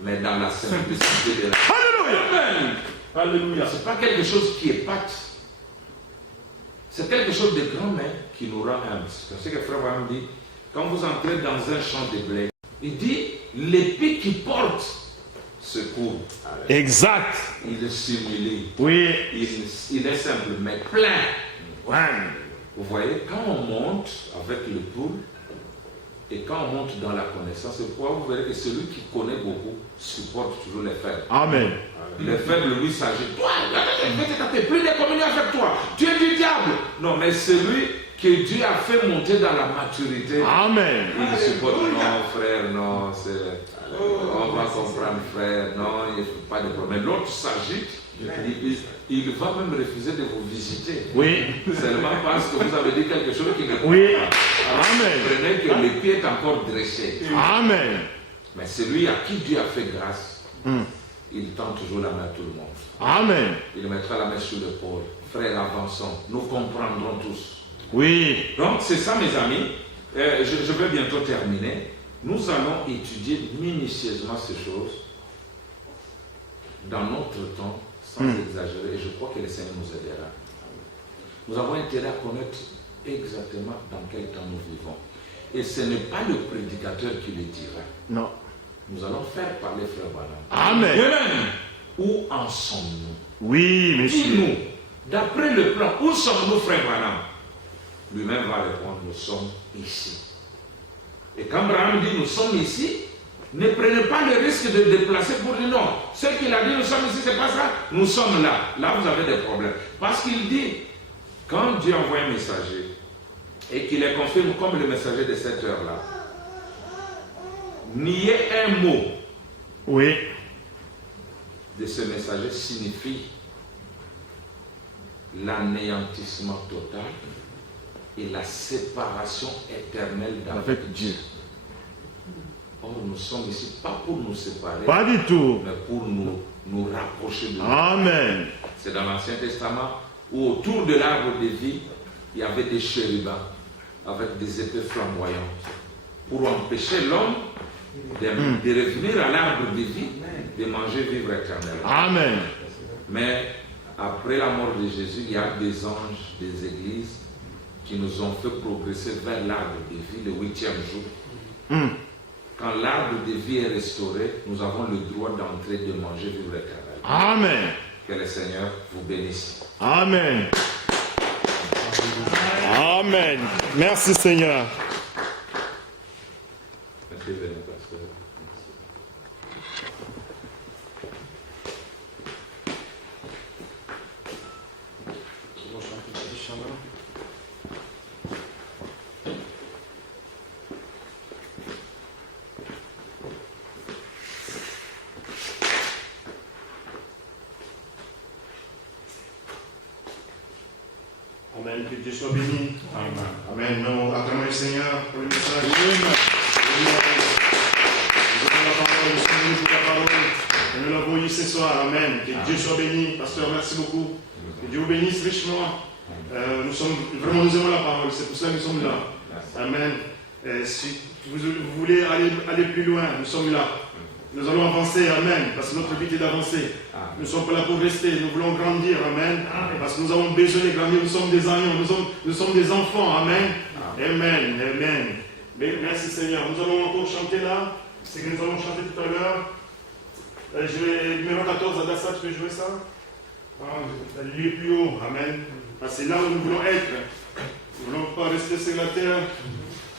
mais dans la simplicité de la. Alléluia. Amen. Alléluia. C'est pas quelque chose qui épate. C'est quelque chose de grand, mais qui nous rend humbles. C'est ce que frère Branham dit. Quand vous entrez dans un champ de blé, il dit, l'épée qui porte secours. Exact. Il est simulé. Oui. Il est simple, mais plein. Vous voyez, quand on monte avec le poule, et quand on monte dans la connaissance, c'est pourquoi vous verrez que celui qui connaît beaucoup supporte toujours les faibles. Amen. Les faibles lui s'agitent. Toi, je vais te taper, plus de communion avec toi. Tu es du diable. Non, mais celui que Dieu a fait monter dans la maturité, Amen. il supporte. Non, frère, non, on va comprendre, frère, non, il n'y a pas de problème. L'autre s'agite, il va même refuser de vous visiter. Oui. Seulement parce que vous avez dit quelque chose qui ne Oui. Alors, Amen. comprenez que le pied est encore dressé. Amen. Mais celui à qui Dieu a fait grâce, il tend toujours la main à tout le monde. Amen. Il mettra la main sur l'épaule. Frère, avançons. Nous comprendrons tous. Oui. Donc, c'est ça, mes amis. Je vais bientôt terminer. Nous allons étudier minutieusement ces choses dans notre temps, sans exagérer. Et je crois que le Seigneur nous aidera. Nous avons intérêt à connaître exactement dans quel temps nous vivons. Et ce n'est pas le prédicateur qui le dira. Non. Nous allons faire parler frère Branham. Amen. Où en sommes-nous? Oui, monsieur. Dis-nous, d'après le plan, où sommes-nous, frère Branham? Lui-même va répondre, nous sommes ici. Et quand Branham dit nous sommes ici, ne prenez pas le risque de déplacer pour dire non. Ce qu'il a dit, nous sommes ici, c'est pas ça. Nous sommes là. Là, vous avez des problèmes. Parce qu'il dit, quand Dieu envoie un messager et qu'il est confirme comme le messager de cette heure-là, nier un mot Oui. de ce messager signifie l'anéantissement total et la séparation éternelle Avec Dieu. Or, nous sommes ici pas pour nous séparer, Pas du tout. mais pour nous rapprocher de Dieu. Amen. C'est dans l'Ancien Testament où autour de l'arbre de vie, il y avait des chérubins avec des épées flamboyantes pour empêcher l'homme de revenir à l'arbre de vie, de manger vivre éternellement. Amen. Mais après la mort de Jésus, il y a des anges, des églises qui nous ont fait progresser vers l'arbre de vie le 8e jour. Quand l'arbre de vie est restauré, nous avons le droit d'entrer, de manger vivre éternellement. Amen. Que le Seigneur vous bénisse. Amen. Amen. Merci Seigneur. Écrivez-le, pasteur. Merci. On va chanter le petit chant, là. Amen. Que Dieu soit béni. Amen. Amen. Nous acclamons le Seigneur pour le message. Amen. Nous avons la parole, nous sommes venus pour la parole. Et nous l'avons eu ce soir. Amen. Que Dieu soit béni. Pasteur, merci beaucoup. Que Dieu vous bénisse richement. Nous aimons la parole. C'est pour ça que nous sommes là. Amen. Si vous voulez aller plus loin, nous sommes là. Nous allons avancer, amen, parce que notre but est d'avancer. Nous ne sommes pas là pour rester, nous voulons grandir, amen, parce que nous avons besoin de grandir, nous sommes des agneaux, nous sommes des enfants, amen, amen, amen. Merci Seigneur. Nous allons encore chanter là, c'est que nous allons chanter tout à l'heure. Numéro 14, Adassa, tu peux jouer ça? Le lieu plus haut, amen, parce que c'est là où nous voulons être. Nous ne voulons pas rester sur la terre.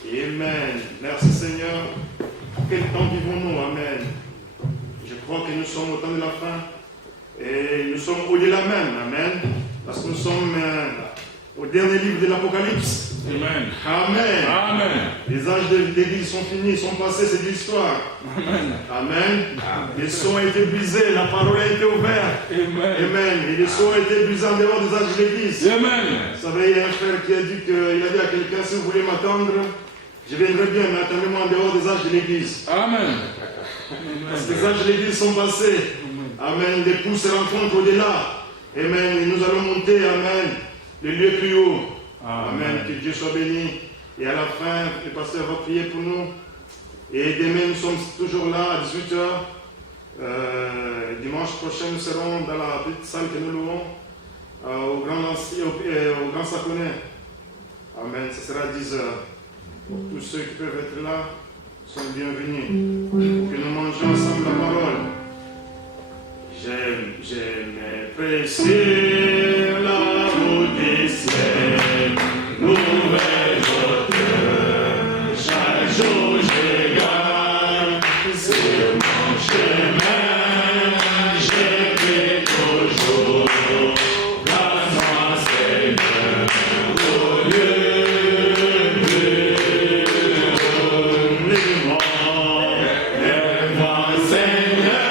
Amen. Merci Seigneur. Quel temps vivons-nous? Amen. Je crois que nous sommes au temps de la fin et nous sommes au-delà même. Amen. Parce que nous sommes au dernier livre de l'Apocalypse. Amen. Amen. Amen. Les âges de l'Église sont finis, sont passés, c'est de l'histoire. Amen. Amen. Les sceaux ont été brisés, la parole a été ouverte. Amen. Amen. Et les sceaux ont été brisés en dehors des âges de l'Église. Amen. Vous savez, il y a un frère qui a dit à quelqu'un, si vous voulez m'attendre, je viendrai bien, mais attendez-moi en dehors des âges de l'Église. Amen. Parce que les âges de l'Église sont passés. Amen. Les poules se rencontrent au-delà. Amen. Et nous allons monter, amen, le lieu plus haut. Amen. Que Dieu soit béni. Et à la fin, le pasteur va prier pour nous. Et demain, nous sommes toujours là à 18h. Dimanche prochain, nous serons dans la petite salle que nous louons au Grand Saconnet. Amen. Ce sera à 10h. Pour tous ceux qui peuvent être là, sont bienvenus. Pour que nous mangeons ensemble la parole. J'aime presser la route des ciels, nouvelle route. Chaque jour je gagne sur mon chemin. J'ai fait toujours grâce à Seigneur au lieu. Seigneur,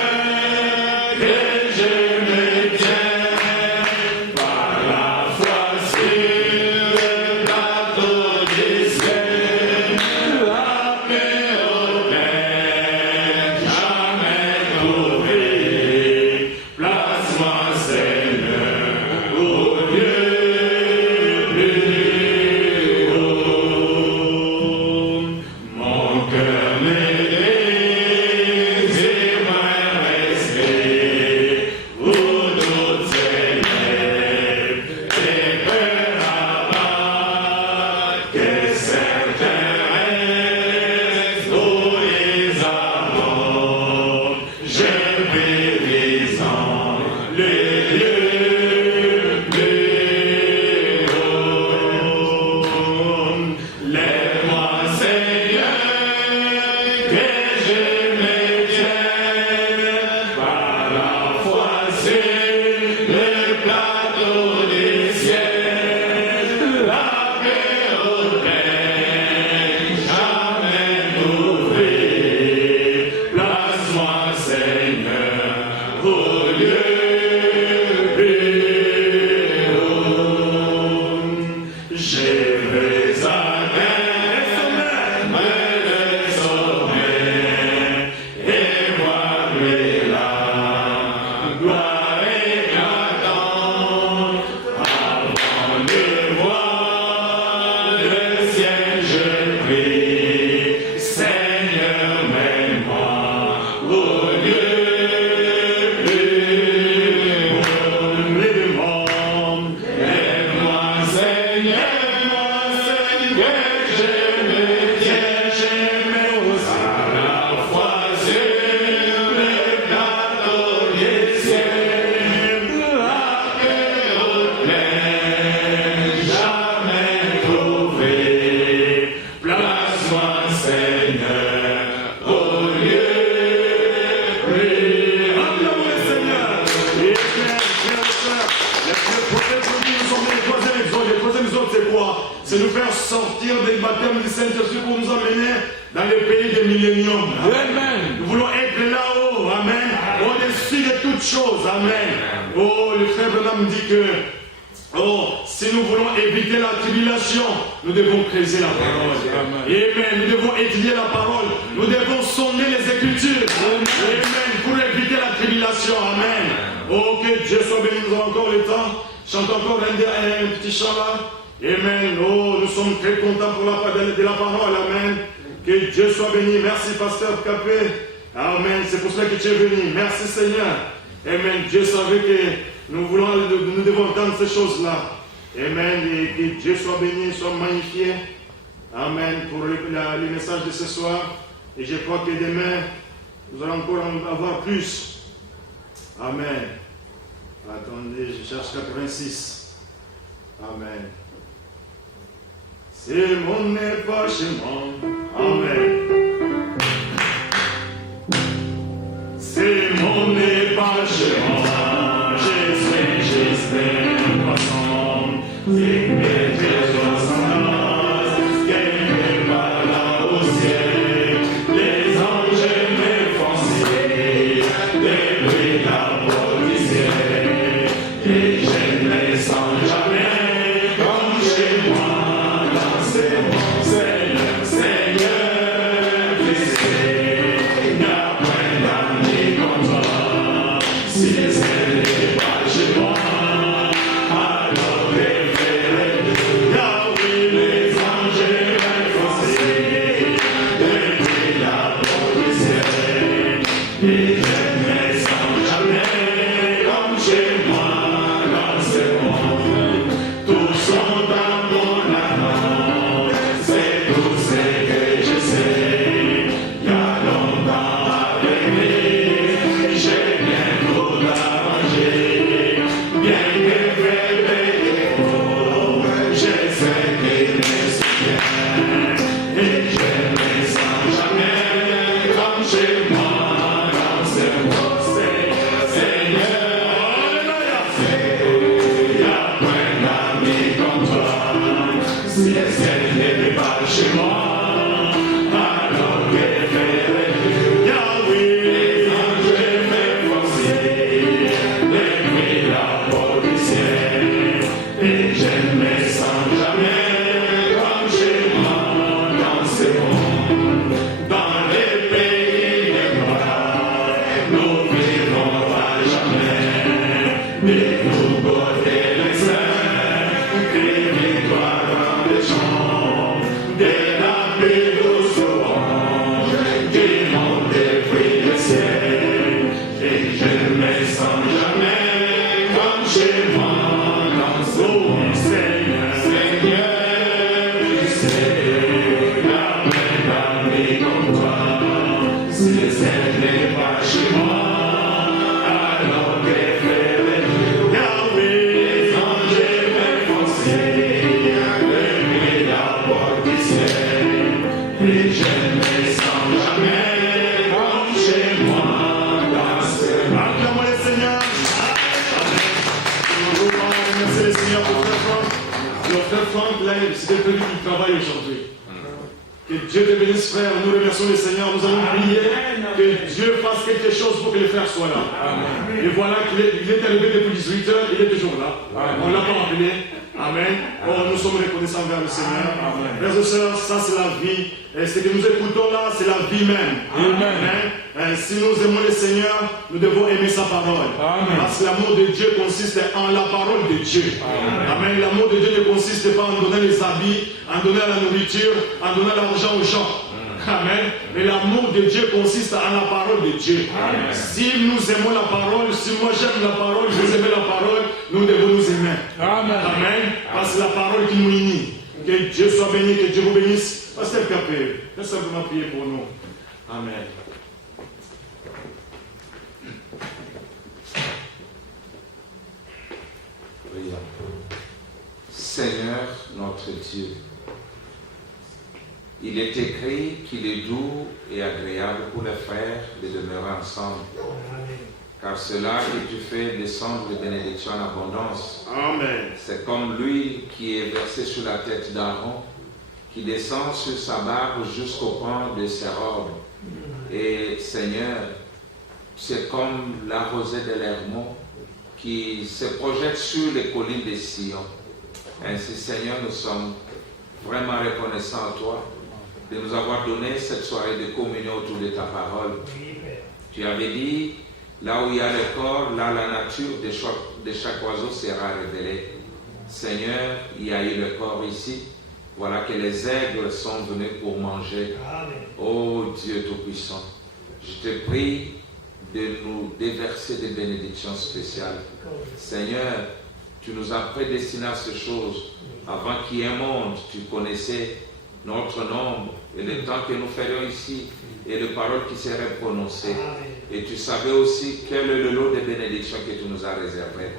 que je me tiens chose. Amen. Oh, le frère Branham dit que si nous voulons éviter la tribulation, nous devons creuser la parole. Amen. Nous devons étudier la parole. Nous devons sonder les Écritures. Amen. Pour éviter la tribulation. Amen. Oh, que Dieu soit béni. Nous avons encore le temps. Chante encore un petit chant là. Amen. Oh, nous sommes très contents pour de la parole. Amen. Que Dieu soit béni. Merci, pasteur Capé. Amen. C'est pour cela que tu es venu. Merci, Seigneur. Amen. Dieu savait que nous devons entendre ces choses-là. Amen. Et que Dieu soit béni, soit magnifié. Amen. Pour les messages de ce soir. Et je crois que demain, nous allons encore en avoir plus. Amen. Attendez, je cherche 86. Amen. C'est mon épanchement. Amen. C'est mon épanchement. J'espère croissant. C'est mes transcendances. Quelque part là au ciel. Les anges me font signe. Depuis la porte du ciel. Et je ne les sens jamais. Comme chez moi, dans ces monts, c'est le Seigneur qui sait. Il n'y a point d'amis comme toi. Si ce n'est pas chez moi, alors préférez Yahweh, les anges me font signe. Depuis la porte du ciel. Et je ne sens jamais comme chez moi dans ce monde. Tous sont dans mon amour, c'est tout ce que je sais. Il y a longtemps avec lui, j'ai bien tout arrangé. Bien que réveillé, je sais qu'il me soutient. Et je ne sens jamais comme chez moi dans ce monde. Seigneur, il y a point d'amis comme toi. Si ce n'est pas chez moi, alors que ferais-tu? Yahweh, les anges me font signe. Depuis la porte du ciel. Et je ne me sens jamais comme chez moi dans ce monde. Dans les pays de gloire, nous vivons à jamais. Mais nous goûter les saints, des victoires dans les champs, de la plus douce louange qui monte depuis le ciel. Et je ne me sens jamais comme chez moi dans ce monde. Seigneur, Seigneur, tu sais, il y a plein d'amis comme toi. Si ce n'est pas chez moi, alors que ferais-tu? Yahweh, les anges me font signe. Depuis la porte du ciel. Et je ne me sens jamais comme chez moi dans ce monde. Acclamons le Seigneur. Amen. Nous voulons remercier le Seigneur pour frère Franck. Le frère Franck, là, c'était prévu qu'il travaille aujourd'hui. Que Dieu te bénisse, frère. Nous remercions le Seigneur. Nous allons prier que Dieu fasse quelque chose pour que les frères soient là. Amen. Et voilà qu'il est arrivé depuis 18h, il est toujours là. Amen. On ne l'a pas appelé. Amen. Oh, nous sommes reconnaissants vers le Seigneur. Amen. Frères et sœurs, ça c'est la vie. Et ce que nous écoutons là, c'est la vie même. Amen. Si nous aimons le Seigneur, nous devons aimer sa parole. Amen. Parce que l'amour de Dieu consiste en la parole de Dieu. Amen. Amen. L'amour de Dieu ne consiste pas en donnant les habits, en donnant la nourriture, en donnant l'argent aux gens. Amen. Mais l'amour de Dieu consiste en la parole de Dieu. Amen. Si nous aimons la parole, si moi j'aime la parole, vous aimez la parole, nous devons nous aimer. Amen. Amen. Parce que c'est la parole qui nous unit. Que Dieu soit béni, que Dieu vous bénisse. Pasteur Capé, laissez simplement prier pour nous. Amen. Seigneur notre Dieu, il est écrit qu'il est doux et agréable pour les frères de demeurer ensemble. Car c'est là que tu fais descendre les bénédictions en abondance. Amen. C'est comme l'huile qui est versée sur la tête d'Aaron, qui descend sur sa barbe jusqu'au pan de ses robes. Et Seigneur, c'est comme la rosée de l'Hermon qui se projette sur les collines de Sion. Ainsi, Seigneur, nous sommes vraiment reconnaissants à toi de nous avoir donné cette soirée de communion autour de ta parole. Tu avais dit, là où il y a le corps, là la nature de chaque oiseau sera révélée. Seigneur, il y a eu le corps ici. Voilà que les aigles sont venus pour manger. Oh Dieu Tout-Puissant, je te prie de nous déverser des bénédictions spéciales. Seigneur, tu nous as prédestinés à ces choses. Avant qu'il y ait un monde, tu connaissais notre nombre et le temps que nous ferions ici et les paroles qui seraient prononcées. Et tu savais aussi quel est le lot de bénédictions que tu nous as réservé.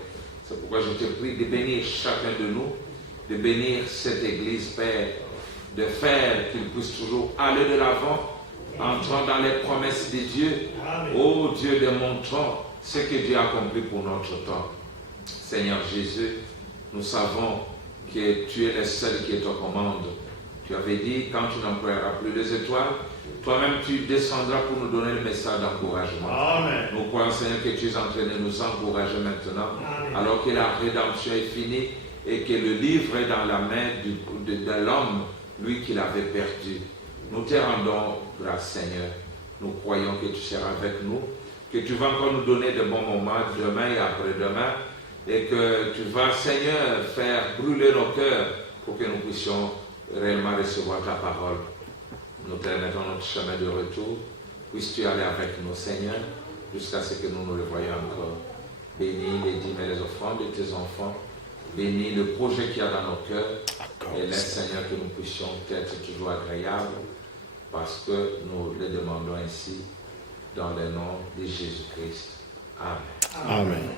C'est pourquoi je te prie de bénir chacun de nous, de bénir cette Église, Père, de faire qu'il puisse toujours aller de l'avant, entrant dans les promesses de Dieu. Oh Dieu, démontrons ce que Dieu a accompli pour notre temps. Seigneur Jésus, nous savons que tu es le seul qui est aux commandes. Tu avais dit, quand tu n'emploieras plus les étoiles, toi-même tu descendras pour nous donner le message d'encouragement. Nous croyons, Seigneur, que tu es en train de nous encourager maintenant, alors que la rédemption est finie et que le livre est dans la main de l'homme, lui qui l'avait perdu. Nous te rendons grâce, Seigneur. Nous croyons que tu seras avec nous, que tu vas encore nous donner de bons moments demain et après-demain, et que tu vas, Seigneur, faire brûler nos cœurs pour que nous puissions réellement recevoir ta parole. Nous te remettons notre chemin de retour. Puisses-tu aller avec nous, Seigneur, jusqu'à ce que nous nous le voyions encore. Bénis les dîmes et les offrandes de tes enfants. Bénis le projet qu'il y a dans nos cœurs. Et laisse, Seigneur, que nous puissions être toujours agréables, parce que nous le demandons ainsi dans le nom de Jésus-Christ. Amen. Amen.